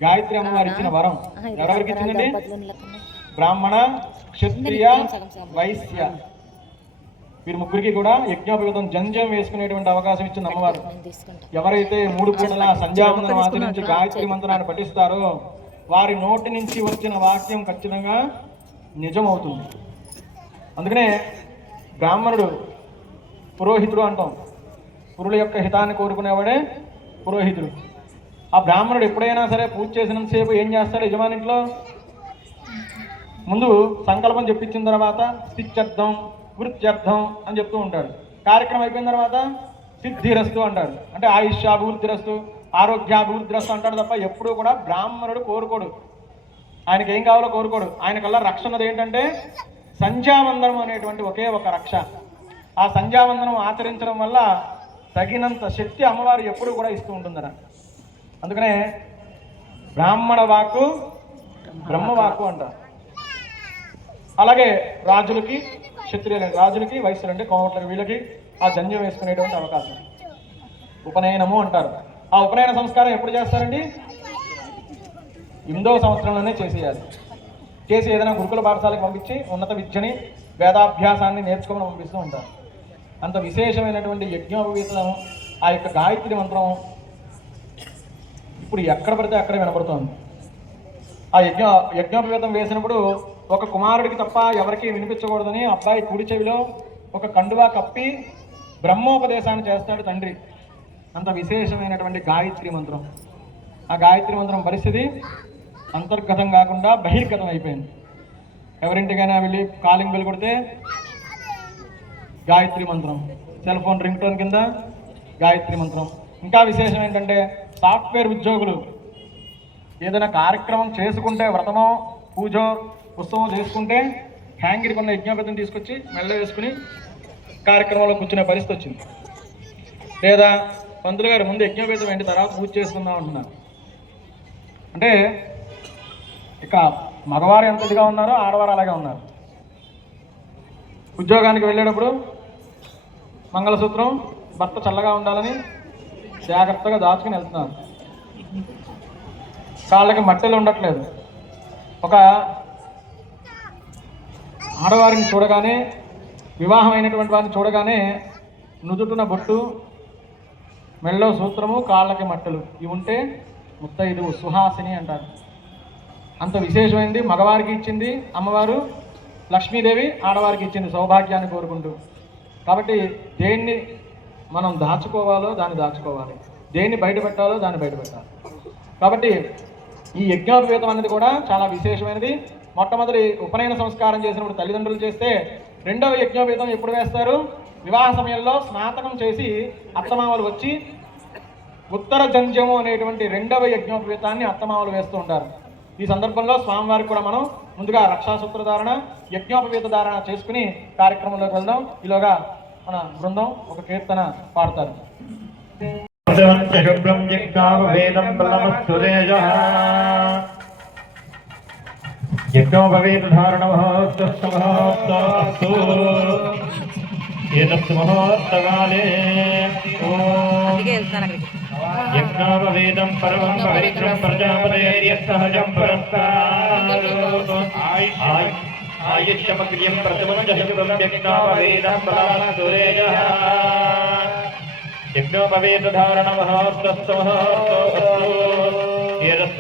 గాయత్రి అమ్మవారు ఇచ్చిన వరం ఎవరెవరికి ఇచ్చిందండి? బ్రాహ్మణ, క్షత్రియ, వైశ్య వీరి ముగ్గురికి కూడా యజ్ఞోపవీతం జంజం వేసుకునేటువంటి అవకాశం ఇచ్చింది అమ్మవారు. ఎవరైతే 3 పూటల సంధ్యావందనం ఆచరించి గాయత్రి మంత్రాన్ని పఠిస్తారో వారి నోటి నుంచి వచ్చిన వాక్యం ఖచ్చితంగా నిజమవుతుంది. అందుకనే బ్రాహ్మణుడు పురోహితుడు అంటాం. పురుల యొక్క హితాన్ని కోరుకునేవాడే పురోహితుడు. ఆ బ్రాహ్మణుడు ఎప్పుడైనా సరే పూజ చేసినంతసేపు ఏం చేస్తాడు? యజమానింట్లో ముందు సంకల్పం చెప్పించిన తర్వాత స్థిత్యర్థం, వృత్యర్థం అని చెప్తూ ఉంటాడు. కార్యక్రమం అయిపోయిన తర్వాత సిద్ధిరస్తు అంటాడు. అంటే ఆయుష్యాభివృద్ధిరస్తు, ఆరోగ్యాభివృద్ధిరస్తు అంటాడు తప్ప ఎప్పుడూ కూడా బ్రాహ్మణుడు కోరుకోడు. ఆయనకి ఏం కావాలో కోరుకోడు. ఆయనకల్లా రక్ష ఉన్నది ఏంటంటే సంధ్యావందనం అనేటువంటి ఒకే ఒక రక్ష. ఆ సంధ్యావందనం ఆచరించడం వల్ల తగినంత శక్తి అమ్మవారు ఎప్పుడు కూడా ఇస్తూ ఉంటుందట. అందుకనే బ్రాహ్మణ వాక్కు బ్రహ్మవాక్కు అంటారు. అలాగే రాజులకి, క్షత్రియులు రాజులకి, వైశ్యులు అంటే కోమట్లకి, వీళ్ళకి ఆ జంజం వేసుకునేటువంటి అవకాశం ఉపనయనము అంటారు. ఆ ఉపనయన సంస్కారం ఎప్పుడు చేస్తారండి? 8వ సంవత్సరంలోనే చేసేయాలి. చేసి ఏదైనా గురుకుల పాఠశాలకు పంపించి ఉన్నత విద్యని, వేదాభ్యాసాన్ని నేర్చుకోమని పంపిస్తూ ఉంటారు. అంత విశేషమైనటువంటి యజ్ఞోపవీతం ఆ యొక్క గాయత్రి మంత్రం ఇప్పుడు ఎక్కడ పడితే అక్కడే వినపడుతోంది. ఆ యజ్ఞోపవీతం వేసినప్పుడు ఒక కుమారుడికి తప్ప ఎవరికి వినిపించకూడదని అబ్బాయి కుడి చెవిలో ఒక కండువా కప్పి బ్రహ్మోపదేశాన్ని చేస్తాడు తండ్రి. అంత విశేషమైనటువంటి గాయత్రి మంత్రం. ఆ గాయత్రి మంత్రం పరిస్థితి అంతర్గతం కాకుండా బహిర్గతం అయిపోయింది. ఎవరింటికైనా వెళ్ళి కాలింగ్ బెల్ కొడితే గాయత్రి మంత్రం, సెల్ ఫోన్ రింగ్ టోన్ కింద గాయత్రి మంత్రం. ఇంకా విశేషం ఏంటంటే సాఫ్ట్వేర్ ఉద్యోగులు ఏదైనా కార్యక్రమం చేసుకుంటే, వ్రతమో పూజో ఉత్సవం చేసుకుంటే హ్యాంగిరి కొన్న యజ్ఞోపేతం తీసుకొచ్చి మెల్ల వేసుకుని కార్యక్రమంలో కూర్చునే పరిస్థితి వచ్చింది. లేదా పంతులు గారు ముందు యజ్ఞోపేతం ఏంటి తర్వాత పూజ చేసుకుందాం అంటున్నారు. అంటే ఇక మగవారు ఎంత ఇదిగా ఉన్నారో ఆడవారు అలాగే ఉన్నారు. ఉద్యోగానికి వెళ్ళేటప్పుడు మంగళసూత్రం భర్త చల్లగా ఉండాలని జాగ్రత్తగా దాచుకుని వెళ్తున్నారు. కాళ్ళకి మట్టెలు ఉండట్లేదు. ఒక ఆడవారిని చూడగానే, వివాహం అయినటువంటి వారిని చూడగానే నుదుటున బొట్టు, మెళ్ళో సూత్రము, కాళ్ళకి మట్టెలు ఇవి ఉంటే ముత్తైదువు సుహాసిని అంటారు. అంత విశేషమైంది. మగవారికి ఇచ్చింది అమ్మవారు లక్ష్మీదేవి, ఆడవారికి ఇచ్చింది సౌభాగ్యాన్ని కోరుకుంటూ. కాబట్టి దేన్ని మనం దాచుకోవాలో దాన్ని దాచుకోవాలి, దేన్ని బయటపెట్టాలో దాన్ని బయటపెట్టాలి. కాబట్టి ఈ యజ్ఞోపవీతం అనేది కూడా చాలా విశేషమైనది. మొట్టమొదటి ఉపనయన సంస్కారం చేసినప్పుడు తల్లిదండ్రులు చేస్తే, రెండవ యజ్ఞోపవీతం ఎప్పుడు వేస్తారు? వివాహ సమయంలో స్నాతకం చేసి అత్తమామలు వచ్చి ఉత్తర జంజము అనేటువంటి రెండవ యజ్ఞోపవీతాన్ని అత్తమామలు వేస్తూ ఉంటారు. ఈ సందర్భంలో స్వామివారికి కూడా మనం ముందుగా రక్షాసూత్ర ధారణ, యజ్ఞోపవీత ధారణ చేసుకుని కార్యక్రమంలోకి వెళ్దాం. ఈలోగా మన బృందం ఒక కీర్తన పాడతారు. యజ్ఞోపవీత ధారణ మహోత్తకాలే యజ్ఞోపవీతం పరమం పవిత్రం ప్రజాపతేర్యసహజం ఆయుష్యమగ్ర్యం ప్రథమం యజ్ఞోపవేదం బలమస్తురేజః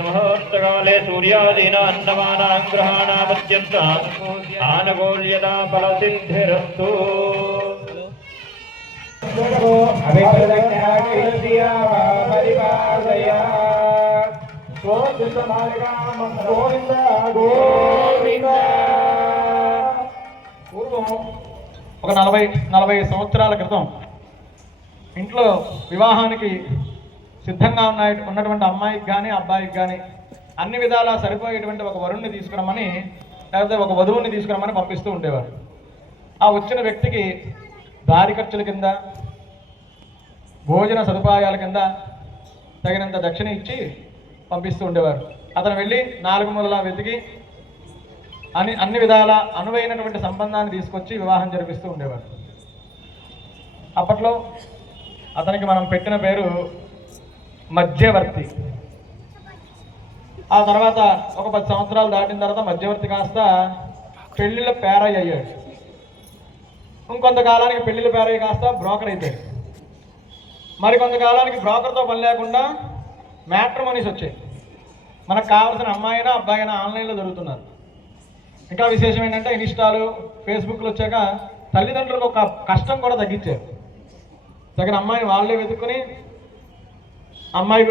मुहूर्तकाले सूर्यादीना अन्नमानां ग्रहाणामत्यन्त आनुकूल्यता फलसिद्धिरस्तु పూర్వం ఒక 40 సంవత్సరాల క్రితం ఇంట్లో వివాహానికి సిద్ధంగా ఉన్నటువంటి అమ్మాయికి కానీ అబ్బాయికి కానీ అన్ని విధాలా సరిపోయేటువంటి ఒక వరుణ్ణి తీసుకురమ్మని లేకపోతే ఒక వధువుని తీసుకురమ్మని పంపిస్తూ ఉండేవారు. ఆ వచ్చిన వ్యక్తికి దారి ఖర్చుల కింద భోజన సదుపాయాల కింద తగినంత దక్షిణ ఇచ్చి పంపిస్తూ ఉండేవారు. అతను వెళ్ళి 4 మూలలా వెతికి అన్ని విధాల అనువైనటువంటి సంబంధాన్ని తీసుకొచ్చి వివాహం జరిపిస్తూ ఉండేవారు. అప్పట్లో అతనికి మనం పెట్టిన పేరు మధ్యవర్తి. ఆ తర్వాత ఒక 10 సంవత్సరాలు దాటిన తర్వాత మధ్యవర్తి కాస్త పెళ్లిళ్ళ పేరయ్య అయ్యాడు. ఇంకొంతకాలానికి పెళ్లిళ్ళ పేరయ్య కాస్త బ్రోకర్ అయిపోయాడు. మరికొంతకాలానికి బ్రోకర్తో పని లేకుండా మ్యాట్రిమోనీస్ వచ్చాయి. మనకు కావాల్సిన అమ్మాయినా అబ్బాయినా ఆన్లైన్లో దొరుకుతున్నారు. ఇంకా విశేషం ఏంటంటే ఇన్స్టాలు ఫేస్బుక్లు వచ్చాక తల్లిదండ్రులకు ఒక కష్టం కూడా తగ్గించారు. తగిన అమ్మాయిని వాళ్ళే వెతుక్కుని అమ్మాయి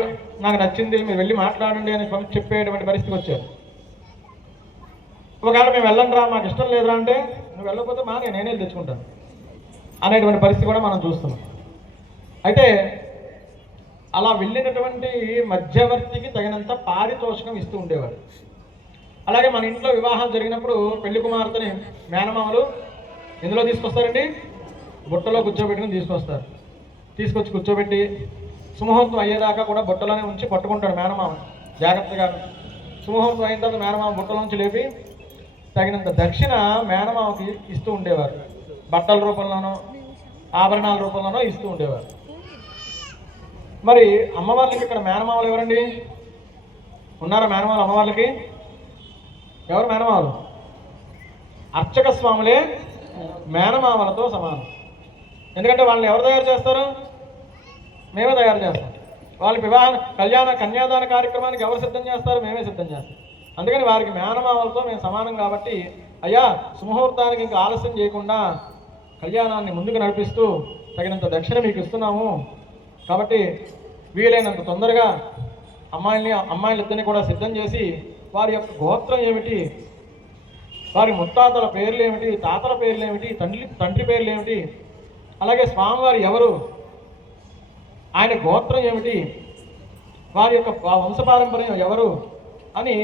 నాకు నచ్చింది మీరు వెళ్ళి మాట్లాడండి అని చెప్పేటువంటి పరిస్థితికి వచ్చారు. ఒకవేళ మేము వెళ్ళండి రా మాకు ఇష్టం లేదురా అంటే నువ్వు వెళ్ళకపోతే నేనే తెచ్చుకుంటాను అనేటువంటి పరిస్థితి కూడా మనం చూస్తున్నాం. అయితే అలా వెళ్ళినటువంటి మధ్యవర్తికి తగినంత పారితోషికం ఇస్తూ ఉండేవారు. అలాగే మన ఇంట్లో వివాహం జరిగినప్పుడు పెళ్లి కుమార్తెని మేనమామలు ఎందులో తీసుకొస్తారండి? బుట్టలో కూర్చోబెట్టుకుని తీసుకొస్తారు. తీసుకొచ్చి కూర్చోబెట్టి సుముహూర్తం అయ్యేదాకా కూడా బుట్టలోనే ఉంచి పట్టుకుంటాడు మేనమామ జాగ్రత్తగా. సుముహూర్తం అయిన తర్వాత మేనమామ బుట్టలో నుంచి లేపి తగినంత దక్షిణ మేనమామకి ఇస్తూ ఉండేవారు. బట్టల రూపంలోనో ఆభరణాల రూపంలోనో ఇస్తూ ఉండేవారు. మరి అమ్మవార్లకి ఇక్కడ మేనమామలు ఎవరండి? ఉన్నారా మేనమామలు అమ్మవార్లకి? ఎవరు మేనమామలు? అర్చక స్వాములే మేనమామలతో సమానం. ఎందుకంటే వాళ్ళని ఎవరు తయారు చేస్తారు? మేమే తయారు చేస్తాం. వాళ్ళకి కన్యాదాన కార్యక్రమానికి ఎవరు సిద్ధం చేస్తారు? మేమే సిద్ధం చేస్తాం. అందుకని వారికి మేనమామలతో మేము సమానం కాబట్టి అయ్యా సుముహూర్తానికి ఇంకా ఆలస్యం చేయకుండా కళ్యాణాన్ని ముందుకు నడిపిస్తూ తగినంత దక్షిణ మీకు ఇస్తున్నాము కాబట్టి వీలైనంత తొందరగా అమ్మాయిలిద్దరిని కూడా సిద్ధం చేసి వారి యొక్క గోత్రం ఏమిటి, వారి ముత్తాతల పేర్లు ఏమిటి, తాతల పేర్లు ఏమిటి, తండ్రి పేర్లు ఏమిటి, అలాగే స్వామివారు ఎవరు, ఆయన గోత్రం ఏమిటి, వారి యొక్క వంశపారంపర్యం ఎవరు అని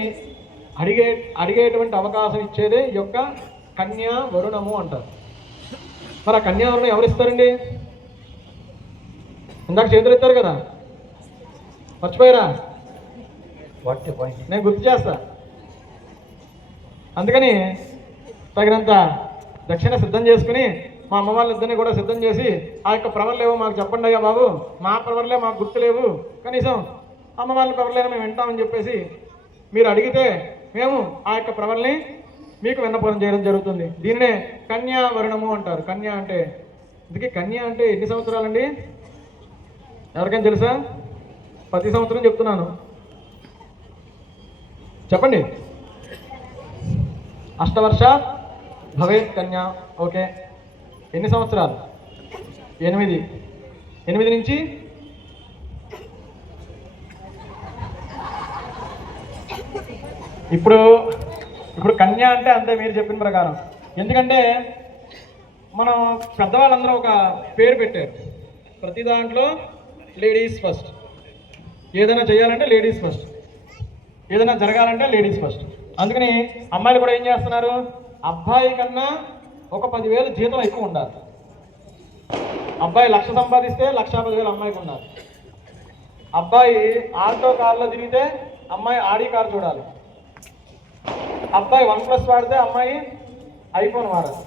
అడిగేటువంటి అవకాశం ఇచ్చేదే ఈ యొక్క కన్యా వరుణము అంటారు. మరి ఆ కన్యా వరుణం ఎవరు ఇస్తారండి? ఇందాక చేతులు ఎత్తారు కదా, మర్చిపోయారా? నేను గుర్తు చేస్తా. అందుకని తగినంత దక్షిణ సిద్ధం చేసుకుని మా అమ్మ వాళ్ళిద్దరిని కూడా సిద్ధం చేసి ఆ యొక్క ప్రవర్లేవో మాకు చెప్పండి అయ్యా బాబు, మా ప్రవర్లే మాకు గుర్తులేవు, కనీసం అమ్మ వాళ్ళ ప్రవర్లేనా మేము వింటామని చెప్పేసి మీరు అడిగితే మేము ఆ యొక్క ప్రవర్ని మీకు విన్నపనం చేయడం జరుగుతుంది. దీన్నే కన్యా వరుణము అంటారు. కన్యా అంటే ఇందుకే కన్యా అంటే ఎన్ని సంవత్సరాలండి? ఎవరికైనా తెలుసా? ప్రతి సంవత్సరం చెప్తున్నాను, చెప్పండి. అష్టవర్ష భవేత్ కన్యా. ఓకే, ఎన్ని సంవత్సరాలు? 8 నుంచి ఇప్పుడు కన్యా అంటే అంతే మీరు చెప్పిన ప్రకారం. ఎందుకంటే మనం పెద్దవాళ్ళందరూ ఒక పేరు పెట్టారు. ప్రతి దాంట్లో లేడీస్ ఫస్ట్. ఏదైనా చేయాలంటే లేడీస్ ఫస్ట్, ఏదైనా జరగాలంటే లేడీస్ ఫస్ట్. అందుకని అమ్మాయిలు కూడా ఏం చేస్తున్నారు? అబ్బాయి కన్నా ఒక 10,000 జీతం ఎక్కువ ఉండాలి. అబ్బాయి 1,00,000 సంపాదిస్తే 1,10,000 అమ్మాయికి ఉండాలి. అబ్బాయి ఆల్టో కార్లో తిరిగితే అమ్మాయి ఆడి కార్ చూడాలి. అబ్బాయి OnePlus వాడితే అమ్మాయి ఐఫోన్ వాడాలి.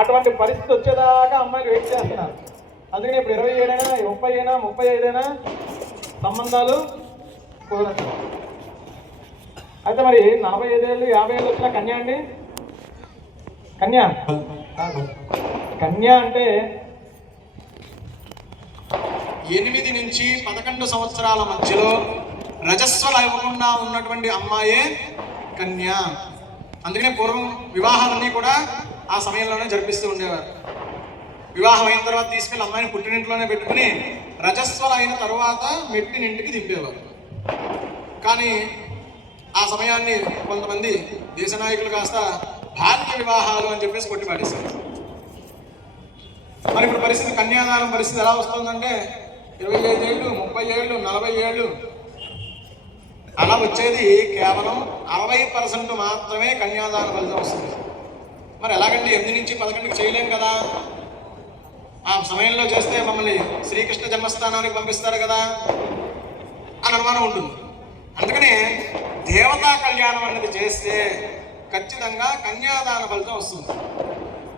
అటువంటి పరిస్థితి వచ్చేదాకా అమ్మాయిలు వెయిట్ చేస్తున్నారు. అందుకని ఇప్పుడు 27 అయినా 30 అయినా 35 అయినా సంబంధాలు కుదరదు. అయితే మరి 45 ఏళ్ళు 50 ఏళ్ళు వచ్చిన కన్యా అండి? కన్యా అంటే 8 నుంచి 11 సంవత్సరాల మధ్యలో రజస్వలు అవ్వకుండా ఉన్నటువంటి అమ్మాయే కన్య. అందుకనే పూర్వం వివాహాలన్నీ కూడా ఆ సమయంలోనే జరిపిస్తూ ఉండేవారు. వివాహం అయిన తర్వాత తీసుకెళ్ళి అమ్మాయిని పుట్టినింట్లోనే పెట్టుకుని రజస్వలు అయిన తర్వాత మెట్టినింటికి దింపేవారు. కానీ ఆ సమయాన్ని కొంతమంది దేశ నాయకులు కాస్త బాల్య వివాహాలు అని చెప్పేసి కొట్టిపాడేశారు. మరి ఇప్పుడు పరిస్థితి, కన్యాదానం పరిస్థితి ఎలా వస్తుందంటే 25 ఏళ్ళు, 30 ఏళ్ళు, 40 ఏళ్ళు అలా వచ్చేది. కేవలం 60% మాత్రమే కన్యాదాన ఫలితం వస్తుంది. మరి ఎలాగంటే 8 నుంచి 11కి చేయలేము కదా, ఆ సమయంలో చేస్తే మమ్మల్ని శ్రీకృష్ణ జన్మస్థానానికి పంపిస్తారు కదా అని అనుమానం ఉంటుంది. అందుకనే దేవతా కళ్యాణం అనేది చేస్తే ఖచ్చితంగా కన్యాదాన ఫలితం వస్తుంది.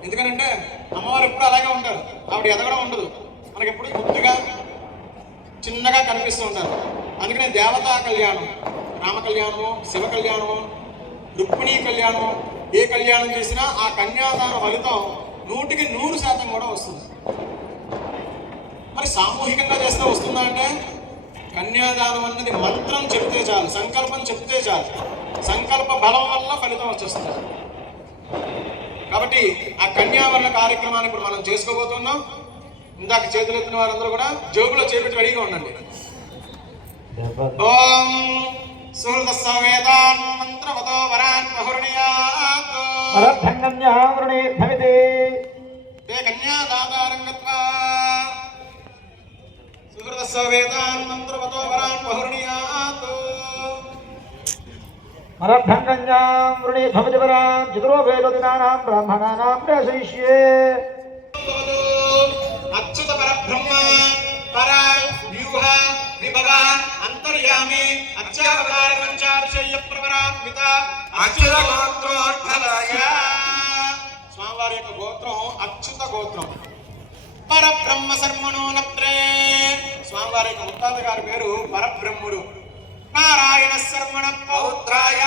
ఎందుకనంటే అమ్మవారు ఎప్పుడు అలాగే ఉంటారు, ఆవిడ ఎదగడం ఉండదు, మనకి ఎప్పుడు గుర్తుగా చిన్నగా కనిపిస్తూ ఉంటారు. అందుకనే దేవతా కళ్యాణం, రామ కళ్యాణము, శివ కళ్యాణము, రుక్మిణీ కళ్యాణం, ఏ కళ్యాణం చేసినా ఆ కన్యాదాన ఫలితం 100కి 100% కూడా వస్తుంది. మరి సామూహికంగా చేస్తే వస్తుందా అంటే కన్యాదానం అన్నది మంత్రం చెప్తే చాలు, సంకల్పం చెప్తే చాలు, సంకల్ప బలం వల్ల ఫలితం వచ్చేస్తుంది. కాబట్టి ఆ కన్యావరణ కార్యక్రమాన్ని ఇప్పుడు మనం చేసుకోబోతున్నాం. ఇందాక చేతులు ఎత్తిన వారందరూ కూడా జోబులో చేపెట్టి రెడీగా ఉండండి. ఓం సుహృదస్సవేదాన్ మంత్రవతో వరాన్ బహుర్ణియాత్ అరద్ధంగన్యావృణే భవితే తే కన్యాదాతారం గత్వా సుహృదస్సవేదాన్ మంత్రవతో వరాన్ బహుర్ణియాత్ అరద్ధంగన్యావృణే భవితే వరాన్ చతుర్వేదోదినానాం బ్రాహ్మణానాం ప్రశయిష్యే. అచ్యుత పరబ్రహ్మ పర వ్యూహ విభవాన్ అంతర్యామి అచ్చావతార పంచార్షయ్య ప్రవరాత్మిత అచ్యుత గోత్రోద్భవాయ. స్వామివారి యొక్క గోత్రం అచ్యుత గోత్రం. పరబ్రహ్మ శర్మణో నత్రే. స్వామివారి యొక్క ముత్తాత గారి పేరు పరబ్రహ్ముడు. నారాయణ శర్మణ పౌత్రాయ.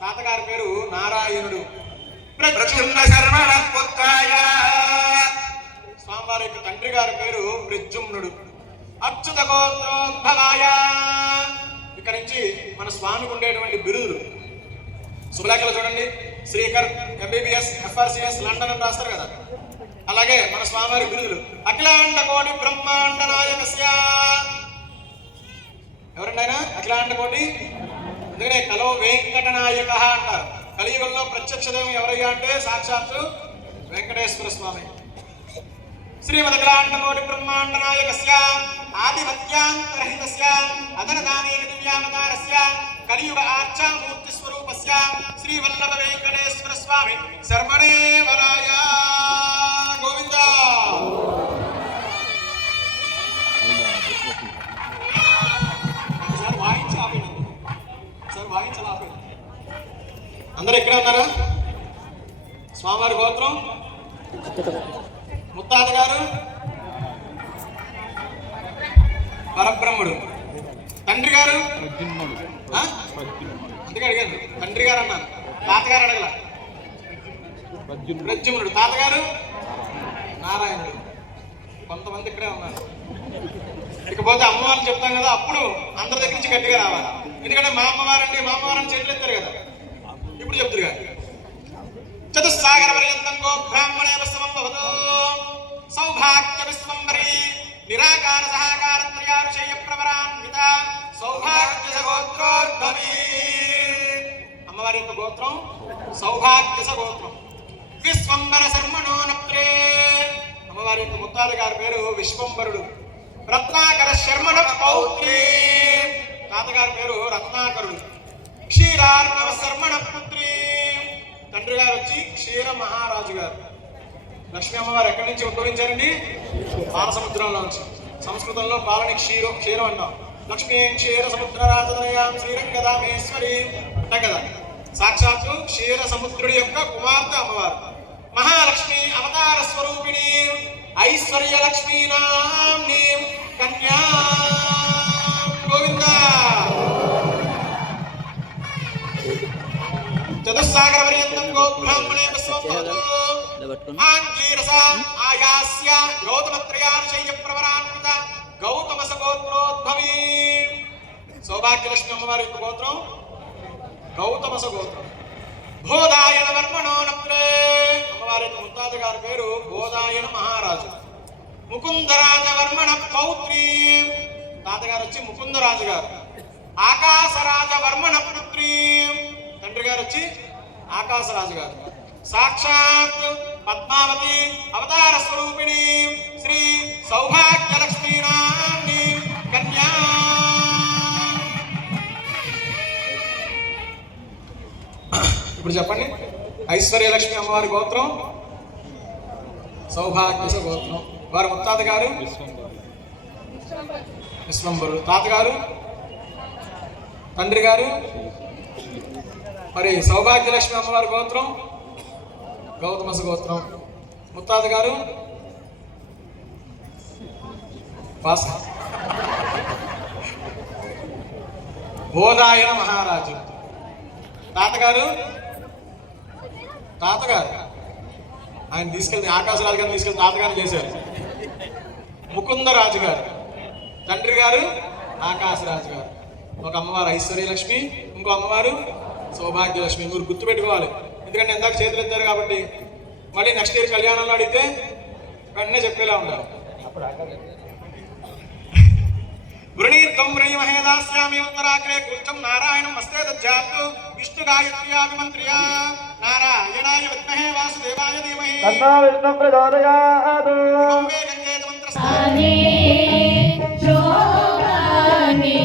తాతగారి పేరు నారాయణుడు. ప్రద్యుమ్న శర్మణ పుత్రాయ. స్వామివారి యొక్క తండ్రి గారి పేరు ప్రద్యుమ్నుడు. అచ్యుత గోత్రోద్భవాయ. ఇక్కడ నుంచి మన స్వామికి ఉండేటువంటి బిరుదులు శుభలేఖలు చూడండి. శ్రీకర్, MBBS, FRCS, లండన్ అని రాస్తారు కదా, అలాగే మన స్వామివారి బిరుదులు అఖిలాండ కోటి బ్రహ్మాండ నాయకస్య. ఎవరండి ఆయన? అఖిలాండ కోటి. అందుకనే కలో వెంకట నాయక అంటారు. కలియుగంలో ప్రత్యక్ష దైవం ఎవరయ్యా అంటే సాక్షాత్తు వెంకటేశ్వర స్వామి. శ్రీమదఖిలాండకోటి బ్రహ్మాండ నాయకస్య ఆదిమత్యాంతరహితస్య అదనదానేన దివ్యావతారస్య కలియుగ ఆర్చామూర్తి స్వరూపస్య శ్రీవల్లభ వెంకటేశ్వర స్వామి శర్మణే వరాయ. గోవింద. సార్ వాయించి ఆపేయండి, సార్ వాయించాలి ఆపేయండి. అందరూ ఎక్కడ ఉన్నారా? స్వామివారి గోత్రం ముత్తాత గారు పరబ్రహ్ముడు. తండ్రి గారు అందుకే అడిగాను, తండ్రి గారు అన్నాను, తాతగారు అడగల. ప్రద్యుమ్నుడు. తాతగారు నారాయణుడు. కొంతమంది ఇక్కడే ఉన్నారు. ఇకపోతే అమ్మవారిని చెప్తాం కదా, అప్పుడు అందరి దగ్గర నుంచి గట్టిగా రావాలి. ఎందుకంటే మా అమ్మవారండి, మా అమ్మవారిని చేతులు ఎత్తారు కదా, ఇప్పుడు చెప్తారు కదా. చతుస్సాగర పర్యంతం గో బ్రాహ్మణే వస్తవం భవతో సౌభాగ్య విశ్వంబరి నిరాకార సహకార త్రయారుషేయ ప్రవరాన్విత సౌభాగ్య గోత్రోద్భవి. అమ్మవారి యొక్క గోత్రం సౌభాగ్య గోత్రం. విశ్వంబర శర్మణో నప్రే. అమ్మవారి యొక్క ముత్తాత గారి పేరు విశ్వంబరుడు. రత్నాకర శర్మణ పౌత్రి. తాతగారి పేరు రత్నాకరుడు. క్షీరార్ణవ శర్మణ పుత్రి. తండ్రి గారు వచ్చి క్షీర మహారాజు గారు. లక్ష్మీ అమ్మవారు ఎక్కడి నుంచి ఉద్భవించారండి? పాలసముద్రంలో నుంచి. సంస్కృతంలో పాలని క్షీరం అంటాం. లక్ష్మీ క్షీర సముద్ర రాజదనయాం శ్రీరంగదామేశ్వరి అంటాం కదా. సాక్షాత్తు క్షీర సముద్రుడి యొక్క కుమార్తె అమ్మవారు. మహాలక్ష్మి అవతార స్వరూపిణి ఐశ్వర్య లక్ష్మీనాంని కన్యా. గోవింద. చతుస్సాగర పర్యంతం గో బ్రాహ్మణే ఆంగీరస ఆయాస్య గౌతమత్రయానుశయ్య ప్రవరాన్విత గౌతమస గోత్రోద్భవీ. సౌభాగ్యలక్ష్మి అమ్మవారి యొక్క గోత్రం గౌతమస గోత్రం. బోధాయన వర్మణో నప్రే, అమ్మవారి యొక్క ముత్తాత గారి పేరు బోధాయన మహారాజు. ముకుందరాజ వర్మణ పౌత్రి, తాతగారు వచ్చి ముకుందరాజు గారు. ఆకాశరాజ వర్మణ పుత్రి, తండ్రి గారు వచ్చి ఆకాశరాజు గారు. సాక్షాత్ పద్మావతి అవతార స్వరూపిణి శ్రీ సౌభాగ్యలక్ష్మీ నామ్ని కన్యా. ఇప్పుడు చెప్పండి, ఐశ్వర్యలక్ష్మి అమ్మవారి గోత్రం సౌభాగ్యస గోత్రం. వారి ముత్తాత గారు విశ్వంబరు, తాతగారు తండ్రి గారు. మరి సౌభాగ్యలక్ష్మి అమ్మవారి గోత్రం గౌతమస గోత్రం. ముత్తాత గారు వాస బోధాయన మహారాజు. తాతగారు ఆయన తీసుకెళ్తే ఆకాశరాజు గారిని తీసుకెళ్తే తాతగారు చేశారు. ముకుందరాజు గారు, తండ్రి గారు ఆకాశరాజు గారు. ఒక అమ్మవారు ఐశ్వర్యలక్ష్మి, ఇంకో అమ్మవారు సౌభాగ్యలక్ష్మి. మీరు గుర్తుపెట్టుకోవాలి, ఎందుకంటే ఇందాక చేతులు ఎత్తారు కాబట్టి మళ్ళీ నెక్స్ట్ ఇయర్ కళ్యాణంలో అడిగితే వెంటనే చెప్పేలా ఉండాలి. వృణీత్వం వృణీమహే దాస్యామి ఉత్తరాగ్రే కూర్చం నారాయణం మస్తే దజ్జాత్ విష్ణు గాయత్ర్యాభిమంత్ర్యా నారాయణాయ విద్మహే వాసుదేవాయ ధీమహి తన్నో విష్ణు ప్రచోదయాత్. గంగే గంగేత మంత్రస్థానే శోభానే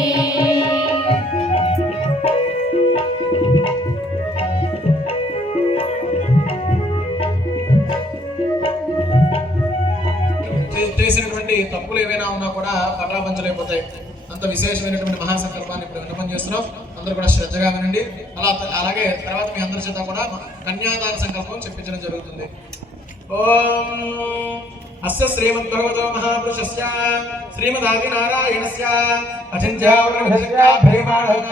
చేసినటువంటి తప్పులు ఏవైనా ఉన్నా కూడా పటాపంచలైపోతాయి. అంత విశేషమైనటువంటి మహాసంకల్పాన్ని ఇప్పుడు విన్నపం చేస్తున్నాం. అందరూ కూడా శ్రద్ధగా వినండి. అలాగే తర్వాత మీ అందరి చేత కూడా కన్యాదాన సంకల్పం చెప్పించడం జరుగుతుంది. ఓం అస్య శ్రీమద్భగవతో మహాపురుషస్య శ్రీమదాది నారాయణస్య అచింత్యావృహస్య భైమాణః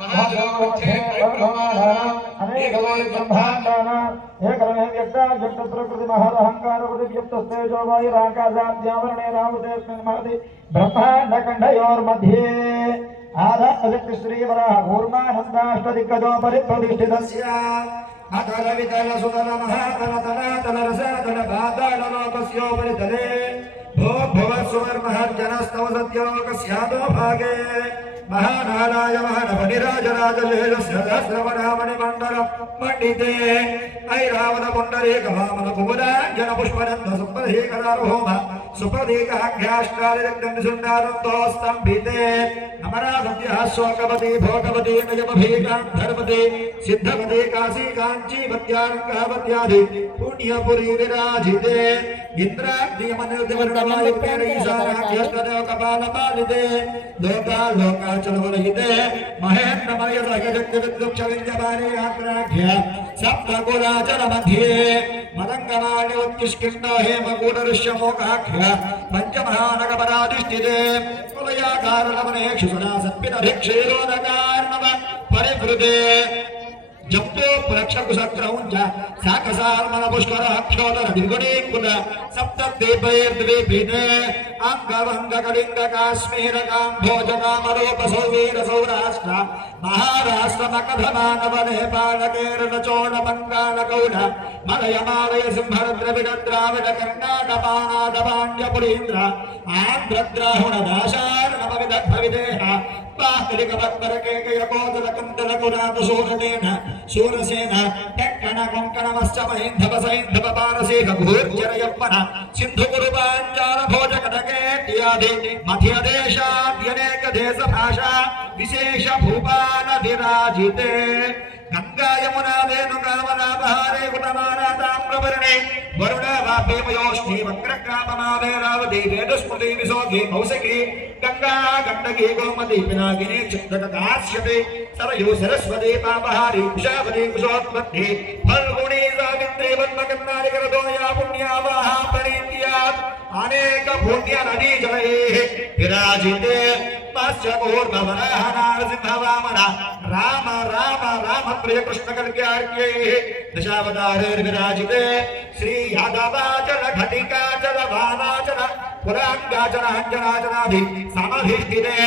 మహాజగోక్షే పరిబ్రహ్మాణః ఏకవై బ్రహ్మాండానాం ఏకరమే వ్యక్తావ్యక్త ప్రకృతి మహదహంకార ప్రతివ్యక్తస్తేజో వాయురాకాశాద్యావరణే రామదేస్మిన్ మహతి బ్రహ్మాండఖండయోర్मध्ये ఆధాశక్తి శ్రీవరः కూర్మానందాష్టదిగ్గజో పరిప్రతిష్ఠితస్య అతల వితల సుతల మహాతల తలాతల రసాతల పాతాళ లోకస్యోపరి తలే భోర్భువ సువర్మహర్జనస్తవ సత్యలోకస్యాదో భాగే మహానారాయ మహానవనిరాజరాజశ్రవణామణి మండలం పండితే ఐరావత పుండరీక వామన కుముదాంజన పుష్పనంద సుప్రదీకరారోహమ సుప్రదీకాఘ్యాష్టాలిదండిసుండారంతోస్తంభితే అమరాధవ్యాశోకవతి భోగవతి నయమభీకాంధర్వతి సిద్ధవతి కాశీ కాంచీవత్యారంగావత్యాది పుణ్యపురీ విరాజితే ఇంద్రాగ్నియమనిర్దివర్ణమాలితే లోకాచలవరహితే మహేంద్రమయ సహజక్తివిద్దుక్ష విద్యమానే ఆగ్రాఢ్య సప్తకులాచల మధ్యే మదంగమాణి ఉత్కిష్కిండ హేమకూటరుష్యమోకాఖ్య పంచమహానగపరాధిష్ఠితే కులయాకారణమనేక్షుసనా సత్పితభిక్షీరోదకార్ణవ పరివృతే జంబో పురక్షకు సక్రౌంజ సాకసార్మన పుష్కర అక్షోదర దిగుడీకుల సప్తద్వీపైర్ద్వీపినే అంగవంగ కళింగ కాశ్మీర కాంభోజ కామరూప సౌవీర సౌరాష్ట్ర మహారాష్ట్ర మకధమానవ నేపాళ కేరళ చోళ బంగాళ గౌడ మలయ మాలయ సింహరుద్ర విడద్రావిడ కర్ణాట పానాట పాండ్య పురీంద్ర ఆంధ్ర ద్రాహుణ దాశారణమ విదగ్ధ విదేహ బాహ్లిక పద్మర కేకయ కోదల కందల కురాత సూరనేన శూరసేన టక్కణ కంకణమశ్చ మహేంధవ సైంధవ పారసీక భూర్జరయప్పన సింధు కురుపాంచాల భోజ కటకేట్యాది మధ్యదేశాద్యనేక దేశ భాషా విశేష భూపాల విరాజితే గంగా యమునా వేణుగామనాపహారే గుణమానాతామ్రవర్ణే వరుణ వాపేమయోష్ణి వక్రకామమావేరావతి వేదస్మృతి విశోధి కౌశకి గంగా గండకీ గోమతి పినాకిని చిత్తకాశ్యతే సరయూ సరస్వతి పాపహారి కుశావతి కుశోత్పత్తి ఫల్గుణీ సావిత్రి వర్ణకన్నారి కరదోయా పుణ్యావాహా ప్రణీత్యాత్ అనేక పుణ్య నదీ జలే విరాజితే ब्रह्मस्य पूर्ववरः नारसिंहवामनः राम राम राम प्रिय कृष्ण कल्याण्यै दशावतारैर्विराजिते श्री यादवाचल घटिकाचल भावाचल पुराङ्गाचल अञ्जनाचलादि समाधिष्ठिते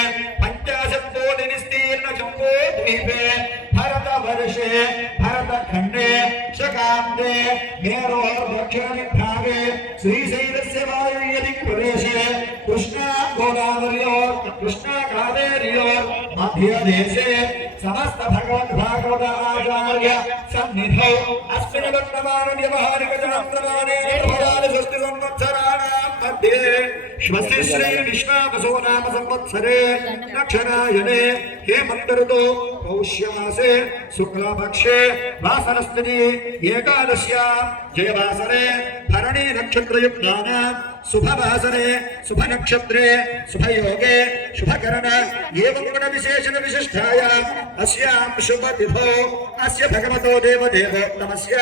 पञ्चाशत्कोटि निस्तीर्ण जम्बो द्वीपे भरतवर्षे भरतखण्डे शकाब्दे मेरोर्दक्षिणदिग्भागे श्रीशैलस्य वायुव्यदिक्प्रदेशे कृष्णा गोदावर्योर् कृष्णा कावेर्योर् मध्यदेशे समस्त भगवद्भागवत आचार्य सन्निधौ अस्मिन् वर्तमानव्यवहारिकजनप्रमाणे षष्टि संवत्सराणां मध्ये श्वस्य श्री विश्वावसो नाम संवत्सरे दक्षिणायने हेमन्त ऋतौ पौष्यमासे शुक्लपक्षे वासरस्थिति एकादश्यां जयवासरे भरणी नक्षत्रयुक्तानां शुभवासरे शुभनक्षत्रे शुभयोगे शुभकरण एवं गुणविशेषण विशिष्टायाम् अस्यां शुभतिथौ अस्य भगवतो देवदेवोत्तमस्य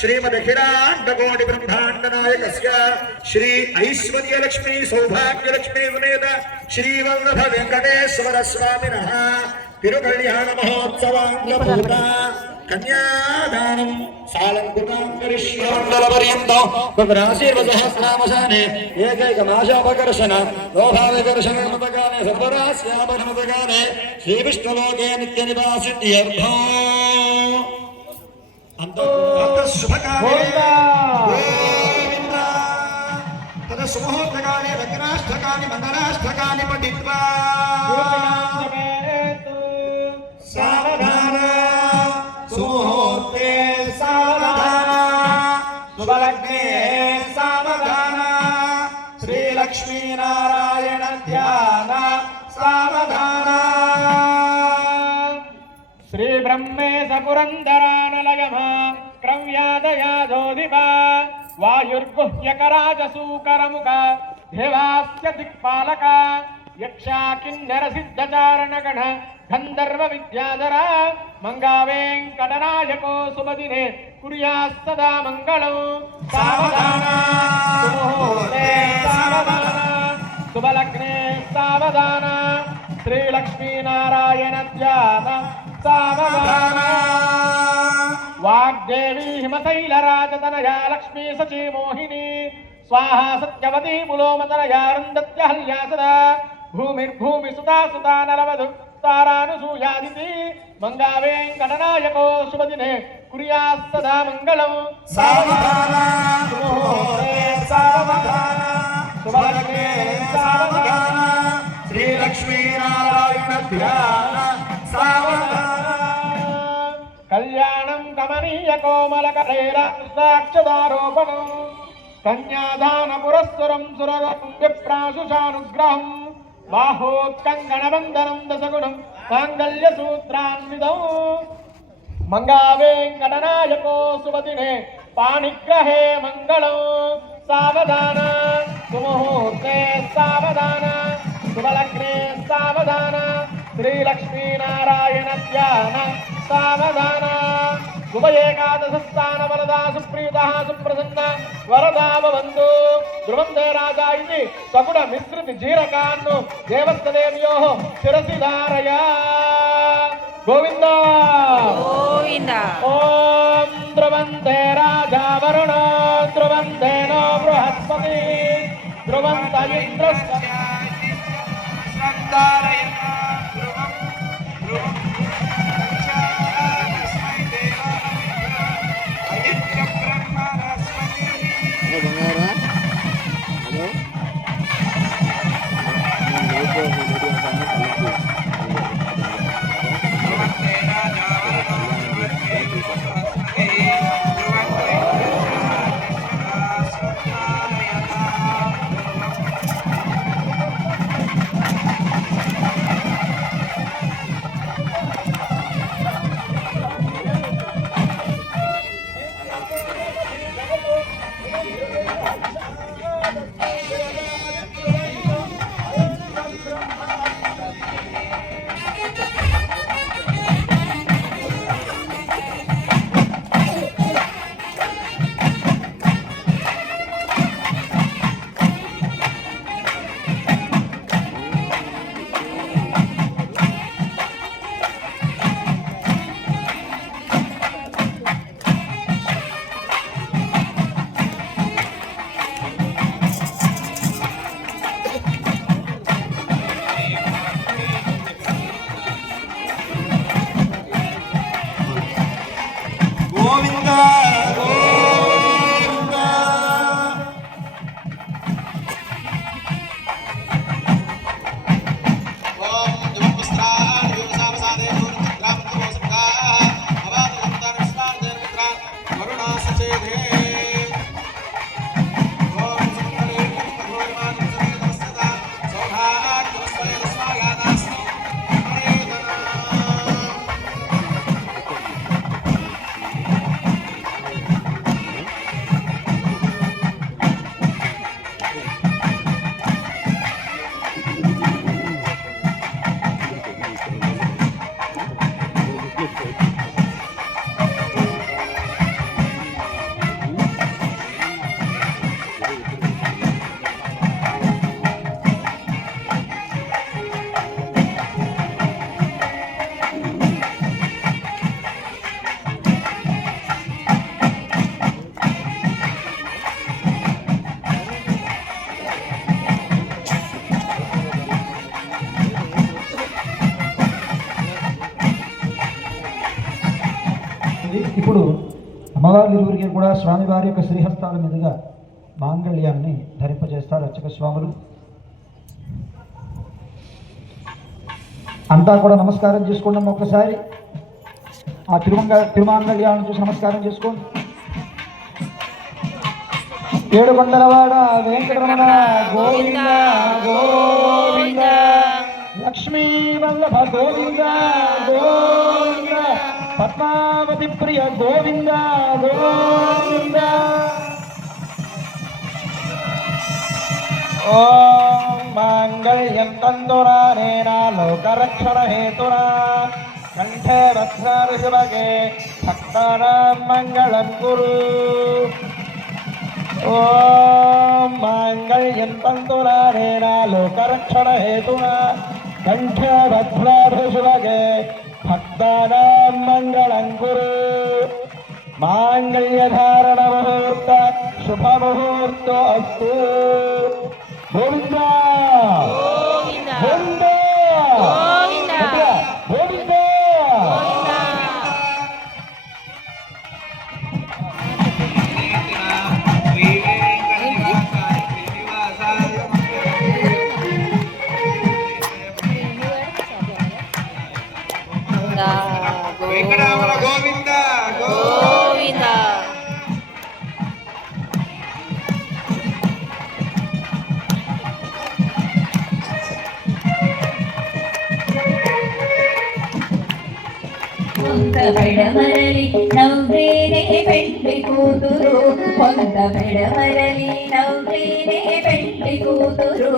श्रीमदखिलाण्डकोटिब्रह्माण्डनायकस्य श्री ऐश्वर्यलक्ष्मी सौभाग्यलक्ष्मी समेत श्रीवल्लभ वेङ्कटेश्वर स्वामिनः तिरुकल्याण महोत्सवाङ्गभूता कन्यादानं सालङ्कृतां करिष्यामण्डलपर्यन्तं भद्राशीर्वसहस्रामशाने एकैकमाशापकर्षण लोभाविकर्षणमतकाले सर्वरास्यापनमतकाले श्रीविष्णुलोके नित्यनिवासित्यर्थम् शुभकाले तदा सुमुहूर्तकाले रत्नाष्टकानि मङ्गलाष्टकानि पठित्वा सावधान सुमुहूर्ते सावधान शुभलग्ने सावधान श्रीलक्ष्मीनारायण ध्यान सावधान श्रीब्रह्मेश पुरन्दरानलयः क्रव्यादयाधोदिवा वायुर्गुह्यकराजसूकरमुख देवास्य दिक्पालक यक्षा किन्नरसिद्धचारणगण गन्धर्व विद्याधरा मंगावेङ्कटनायको सुमदिने कुर्यात्सदा मङ्गलम् सावधान सुमुहूर्ते सावधान शुभलग्ने सावधान श्रीलक्ष्मीनारायण ध्यान सावधान वाग्देवी हिमशैलराजतनया लक्ष्मी सची मोहिनी स्वाहा सत्यवती मुलोमतनया रुन्दत्यहल्या सदा भूमिर्भूमिसुता सुता नरवधु तारानुसूयादिति मंगावेङ्कटनायको शुभदिने कुर्यात्सदा मङ्गलम् सावधान सुमुहूर्ते सावधान शुभलग्ने सावधान श्रीलक्ष्मीनारायण ध्यान सावधान कल्याणं कमनीय कोमलकरैर साक्षदारोपणम् कन्यादान पुरस्सरं सुररं विप्राशुषानुग्रहं बाहोत्कङ्कणबन्धनं दशगुणं माङ्गल्यसूत्रान्वितौ मंगावेङ्कटनायको सुमदिने पाणिग्रहे मङ्गलम् सावधान सुमुहूर्ते सावधान शुभलग्ने सावधान श्रीलक्ष्मीनारायण ध्यान सावधान शुभ एकादशस्थान वरदा सुप्रीता सुप्रसन्न वरदा भवन्तु ध्रुवन्ते राजा इति सगुण मिश्रित जीरकान्नु देवस्तदेव्योः शिरसि धारय गोविन्द गोविन्द ओम ध्रुवन्ते राजा वरुण ध्रुवन्ते नो बृहस्पति ध्रुवन्त इन्द्रस्य గోవింద గోవింద. ఇప్పుడు అమ్మవారి ఇరువురికి కూడా స్వామివారి యొక్క శ్రీహస్తాల మీదుగా మాంగళ్యాన్ని ధరింపజేస్తారు అర్చక స్వాములు. అంతా కూడా నమస్కారం చేసుకోండి. ఒక్కసారి ఆ తిరుమాంగళ్యాన్ని చూసి నమస్కారం చేసుకోండి. ఏడుకొండలవాడ వెంకటరమణ గోవింద గోవింద, లక్ష్మీ వల్లభ గోవింద గోవింద, పద్మావతి ప్రియ గోవింద గోవింద. ఓం మాంగళ్యం తందురానేన లోకరక్షణ హేతునా కంఠే భద్రారి శివగే భక్తానాం మంగళం కురు. ఓం మాంగళ్యం తంతురానేన లోకరక్షణ హేతునా కంఠే భద్రారి శివగే భక్తానాం మంగళం కురు. మాంగళ్యధారణ ముహూర్త శుభముహూర్త అస్తు. గోవింద గోవింద గోవింద. వెంకటరమణ గోవింద గోవింద. కొంత మెడమరలి నవ్వేనే పెండ్లి కూతురు, కొంత మెడమరలి నవ్వేనే పెండ్లి కూతురు.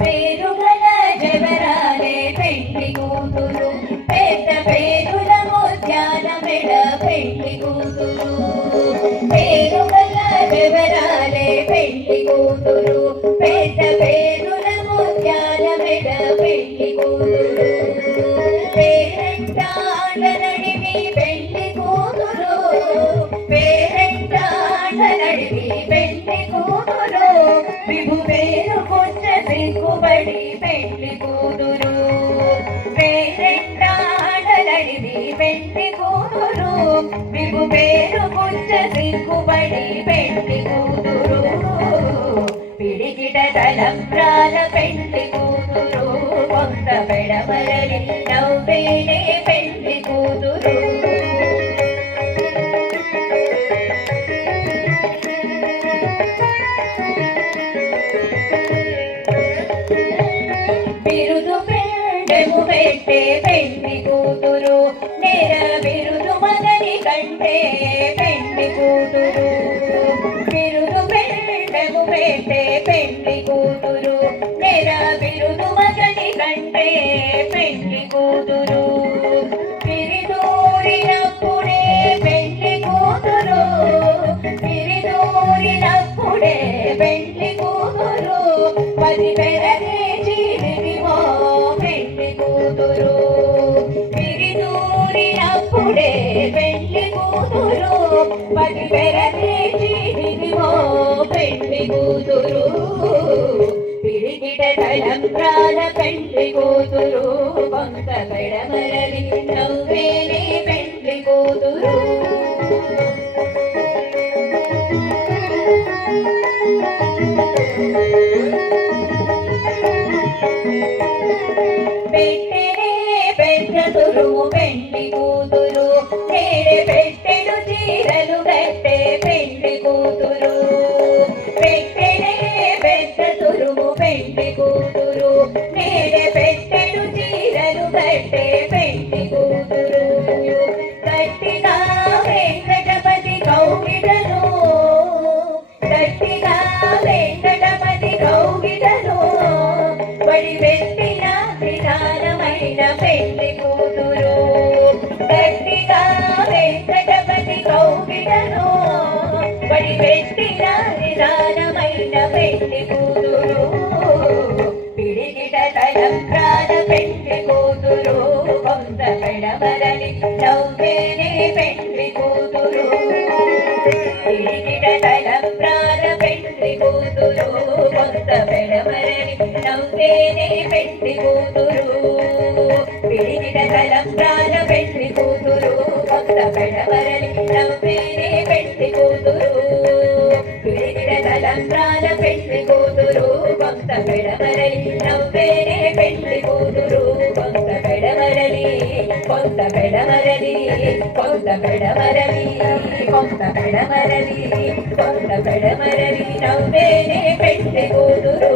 పేరుగల జవరాలే పెండ్లి కూతురు, పెద్ద పేరుల ముత్యాల మెడ పెండ్లి కూతురు. పేరుగల జవరాలే పెండ్లి కూతురు, పెద్ద పేరుల ముత్యాల మెడ పెండ్లి కూతురు. పేరంటాడనడివి పెండ్లి కూతురు, పేరంటాడనడివి పెండ్లి కూతురు. విభు పేరు కొంచె సిగ్గుబడి పెండ్లి కూతురు. పేరంటాడనడివి పెండ్లి కూతురు, విభు పేరు కొంచె సిగ్గుబడి పెండ్లి కూతురు. పిడికిట తలంబ్రాల పెండ్లి కూతురు, కొంత పెడమరలి నవ్వేనే పెండ్లి కూతురు. బిరుదు పెండెము పెట్టే పెండ్లి కూతురు, నెర బిరుదు మగని కంటే పెండ్లి కూతురు. బిరుదు పెండెము పెట్టే పెండ్లి కూతురు, నెర బిరుదు మగని కంటే పెండ్లి కూతురు. పిరిదూరినప్పుడే పెండ్లి కూతురు, పిరిదూరినప్పుడే పెండ్లి కూతురు. పది పెరగే చీలిదివో పెండ్లి కూతురు. పిరిదూరినప్పుడే పెండ్లి కూతురు, పది పెరగే చీలిదివో పెండ్లి కూతురు. తలంబ్రాల పెండ్లి కూతురు కొంత పెడమరలి నవ్వేనే పెండ్లి కూతురు తురుము పెండ్లి కూతురు నేడే పెట్టెడు చీరలు కట్టే పెండ్లి కూతురు పెట్టెనే పెద్ద తురుము పెండ్లి కూతురు నేడే పెట్టెడు చీరలు కట్టే పెండ్లి కూతురు గట్టిగా వెంకటపతి కౌగిటను గట్టిగా వెంకటపతి కౌగిటను బడి పెట్టిన విధానమైన పెండ్లి కూతురు గట్టిగా వెంకటపతి కౌగిటను బడి పెట్టిన విధానమైన పెండ్లి కూతురు పిడికిట తలంబ్రాల పెండ్లి కూతురు కొంత పెడమరలి నవ్వేనే పెండ్లి కూతురు పిడికిట తలంబ్రాల పెండ్లి కూతురు కొంత పెడమరలి నవ్వేనే పెండ్లి కూతురు పిడికిట తలంబ్రాల పెండ్లి కూతురు కొంత పెడమరలి నవ్వేనే పెండ్లి కూతురు పిడికిట తలంబ్రాల పెండ్లి కూతురు కొంత పెడమరలి నవ్వేనే పెండ్లి కూతురు కొంత పెడమరలి కొంత పెడమరలి కొంత పెడమరలి కొంత పెడమరలి కొంత పెడమరలి నవ్వేనే పెండ్లి కూతురు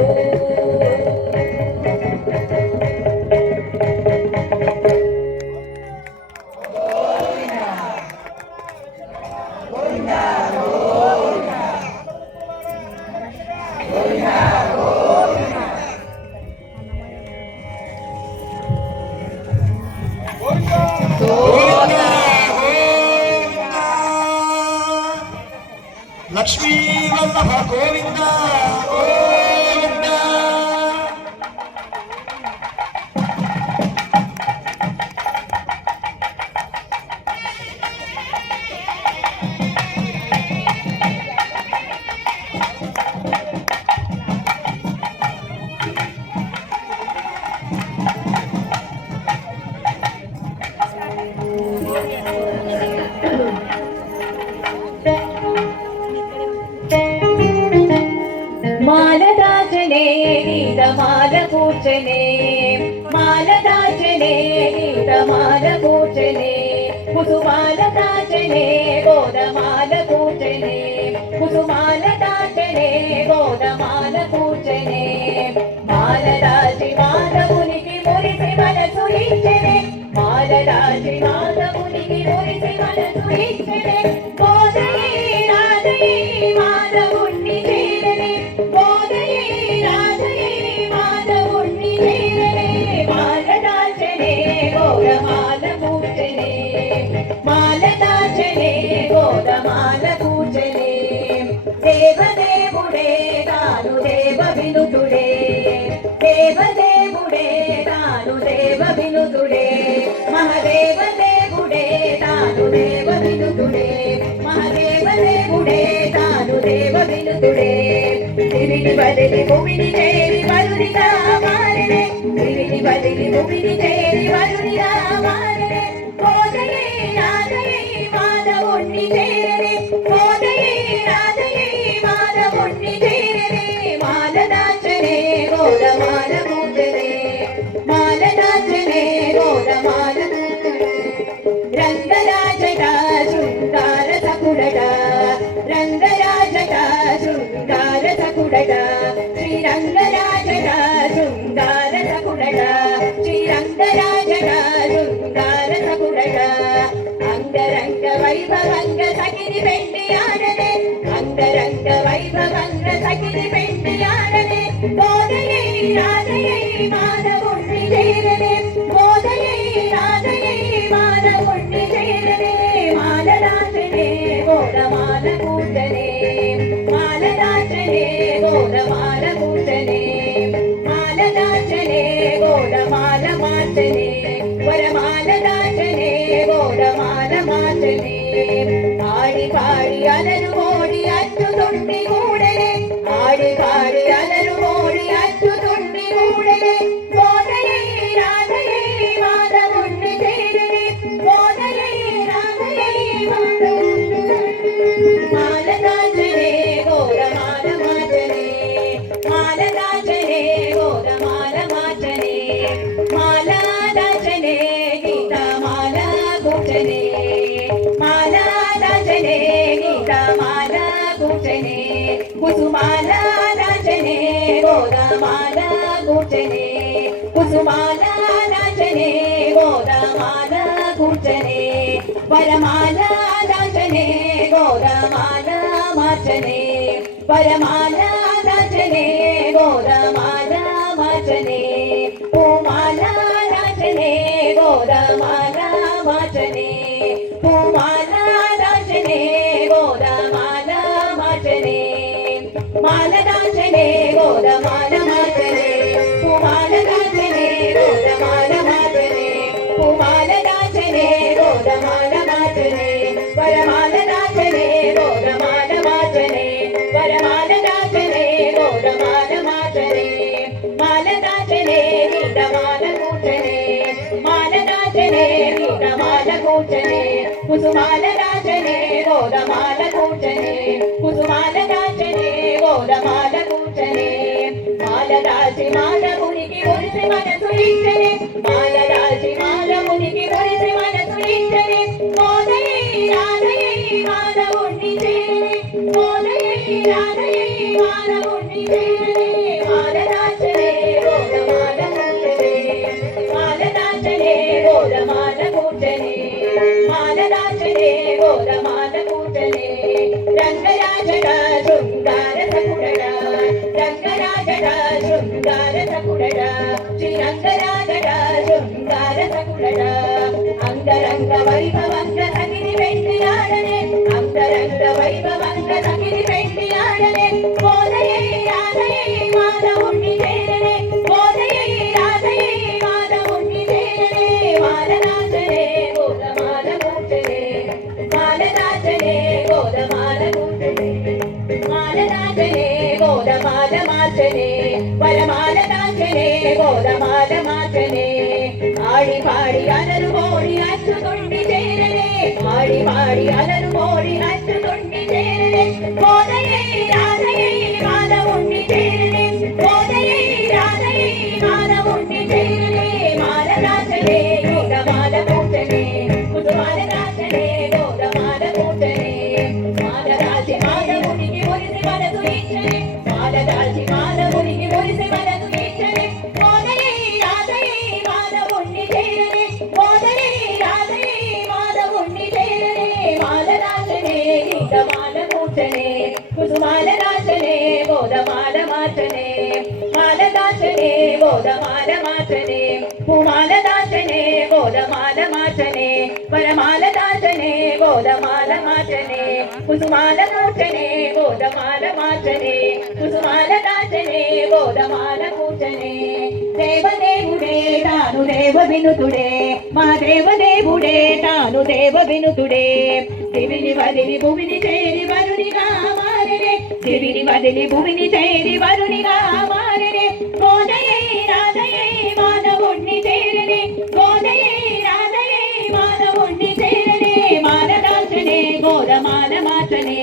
లక్ష్మీ వల్లభ గోవింద గోవింద మాల దాచనే గీత మాల కూర్చనే మాల దాచనే గీత మాల కూర్చనే కుసుమాల దాచనే గోదమాల కూర్చనే కుసుమాల దాచనే గోదమాల కూర్చనే మాల దాచి మాధవునికి మురిసి మనసు ఇచ్చనే మాల దాచి మాధవునికి మురిసి మనసు ఇచ్చనే గోదయే రాధయే మాధవుణ్ణి చేరనే గోదయే రాధయే మాధవుణ్ణి చేరనే మాల దాచనే గోదమాల కూర్చనే మాల దాచనే గోదమాల కూర్చనే దేవదేవుడే తాను దేవ వినుతుడే దేవదేవుడే తాను దేవ వినుతుడే మహదేవ దేవుడే తాను దేవ వినుతుడే మహదేవ దేవుడే తాను దేవ వినుతుడే దివిని బదిలి భూమిని చేరి వరునిగా మారినే దివిని బదిలి భూమిని చేరి వరునిగా మారినే గోదయే రాధయే మాధవుణ్ణి చేరనే గోదయే రాధయే మాధవుణ్ణి చేరనే మాల దాచనే గోదమాల కూర్చనే మాల దాచనే గోదమాల రంగరాజట శృంగార సకుడట రంగరాజట శృంగార సకుడట శ్రీరంగరాజట శృంగార సకుడట శ్రీరంగరాజట శృంగార సకుడట అంగరంగ వైభవంగ సఖిని పెండి ఆడనే అంగరంగ వైభవంగ సఖిని పెండి ఆడనే గోదయే రాధయే మాధవుణ్ణి చేరనే గోదయే రాధయే మాధవుణ్ణి చేరనే మాల దాచనే గోదమాల కూర్చనే మాల దాచనే గోదమాల కూర్చనే మాల దాచనే గోదమాల మార్చనే వరమాల దాచనే గోదమాల మార్చనే ఆడి పాడి అలరు ఓడి అచ్చుతుండి కూడనే ఆడి పాడి అలరు ఓడి అచ్చుతుండి గోదమాల కూర్చనే కుసుమాల నాచనే గోదమాల కూర్చనే వరమాల నాచనే గోదమాల మార్చనే వరమాల నాచనే గోదమాల మార్చనే పూమాల నాచనే గోదమాల మార్చనే పూమాల నాచనే గోదమాల మార్చనే మాల నాచనే గోదమాల మార్చనే పూమాల నాచనే గోదమాల మార్చనే పూమాల నాచనే గోదమాల మార్చనే వరమాల నాచనే గోదమాల మార్చనే వరమాల నాచనే గోదమాల మార్చనే మాల నాచనే నీడమాల కూర్చనే మాల నాచనే నీడమాల కూర్చనే కుసుమాల నాచనే గోదమాల కూర్చనే కుసుమాల నాచనే గోదమాల కూర్చనే మాల రాసి మాల మునికి మురిసి మనసు ఇచ్చనే మాల రాసి మాల మునికి మురిసి మనసు ఇచ్చనే మోదయే రాధయే మాధవుణ్ణి చేరనే మోదయే రాధయే మాధవుణ్ణి చేరనే మాల నాచనే గోదమాల కూర్చనే మాల నాచనే గోదమాల కూర్చనే మాల నాచనే గోదమాల కూర్చనే రంగరాజట శృంగార సకుడట రంగరాజట శృంగార సకుడట శ్రీ రంగరాజట శృంగార సకుడట అంగరంగ వైభవంగ సగిరి పెండి ఆడనే అంగరంగ వైభవంగ సగిరి పెండి ఆడనే మోదయే రాధయే మాధవుణ్ణి చేరనే మోదయే రాధయే మాధవుణ్ణి చేరనే మాల నాచనే గోదమాల కూర్చనే మాల నాచనే గోదమాల కూర్చనే మాల నాచనే గోదమాల మార్చనే వరమాల నాచనే గోదమాల మార్చనే ఆడి పాడి అలరు మోడి అచ్చుతుండి చేరనే ఆడి పాడి అలరు మోడి అచ్చుతుండి చేరనే మోదయే రాధయే మాధవుణ్ణి చేరనే మోదయే రాధయే మాధవుణ్ణి చేరనే మాల నాచనే గోదమాల కూర్చనే కుసుమాల నాచనే గోదమాల కూర్చనే మాల రాసి మాధవునికి మురిసి మనసు ఇచ్చనే మాల రాసి మాధవునికి మురిసి మనసు ఇచ్చనే మోదయే రాధయే మాధవుణ్ణి చేరనే మోదయే రాధయే మాధవుణ్ణి చేరనే మాల నాచనే గీతమాల కూర్చనే కుసుమాల నాచనే గోదమాల మార్చనే మాల నాచనే గోదమాల మార్చనే పూమాల నాచనే గోదమాల మార్చనే వరమాల నాచనే గోదమాల మార్చనే కుసుమాల కూర్చనే గోదమాల మార్చనే కుసుమాల నాచనే గోదమాల కూర్చనే దేవదేవుడే తాను దేవ వినుతుడే మా దేవదేవుడే తాను దేవ వినుతుడే దివిని వదిలి భూమిని చేరి వరునిగా మారనే దివిని వదిలి భూమిని చేరి వరునిగా మారనే గోదయే రాధయే మాధవుణ్ణి చేరనే గోదయే రాధయే మాధవుణ్ణి చేరనే మాల దాచనే గోదమాల మార్చనే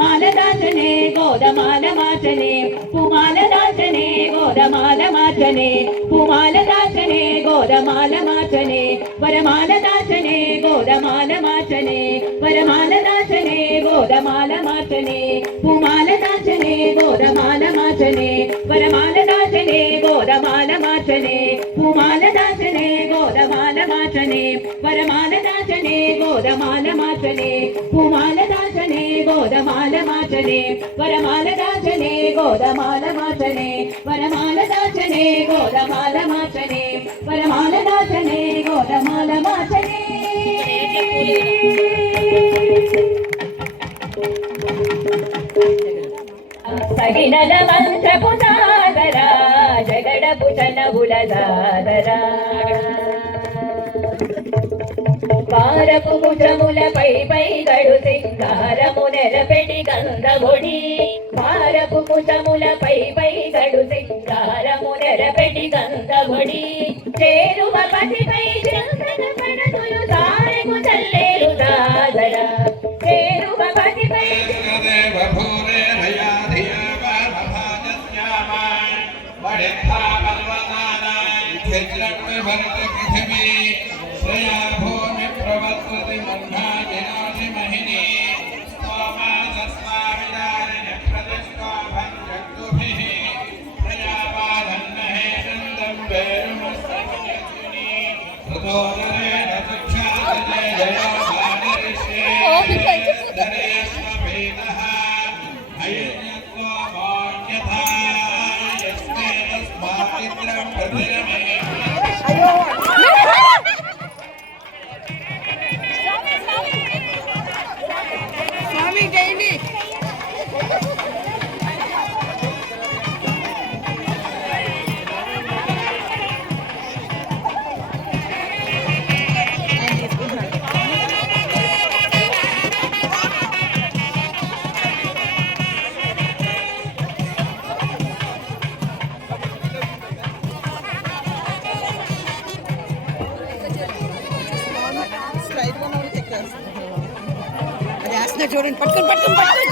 మాల దాచనే గోదమాల మార్చనే పుమాల దాచనే గోదమాల మార్చనే పుమాల దాచనే గోదమాల మార్చనే వరమాల దాచనే గోదమాల మార్చనే వరమాల దాచనే గోదమాల మార్చనే పుమాల దాచనే గోదమాల మార్చనే వరమాల దాచనే గోదమాల మార్చనే పుమాల దాచనే గోదమాల మార్చనే వరమాల దాచనే గోదమాల మార్చనే పుమాల దాచనే గోదమాల మార్చనే వరమాల దాచనే గోదమాల మార్చనే వరమాల దాచనే గోదమాల మార్చనే వరమాల దాచనే గోదమాల మార్చనే సగినల మంచపు సాదరా జగడపు చనవుల సాదరా వారపు కుచములపై పై గడు సింగారము నెరపెటి గంధముడి వారపు కుచములపై పై గడు సింగారము నెరపెటి గంధముడి చేరువ పతిపై చింతన పడతులు సారెకు చల్లేరు సాదరా చేరువ పతిపై భూమి ప్రవర్తతి మన్మాదినాది మహిని స్తోమాసస్వామిదారిణ ప్రతిష్ఠాభం జగ్దుభిః ప్రయావా అది వేస్తున్నా చూడండి, పట్టుకొని పట్టుకొని పట్టుకొని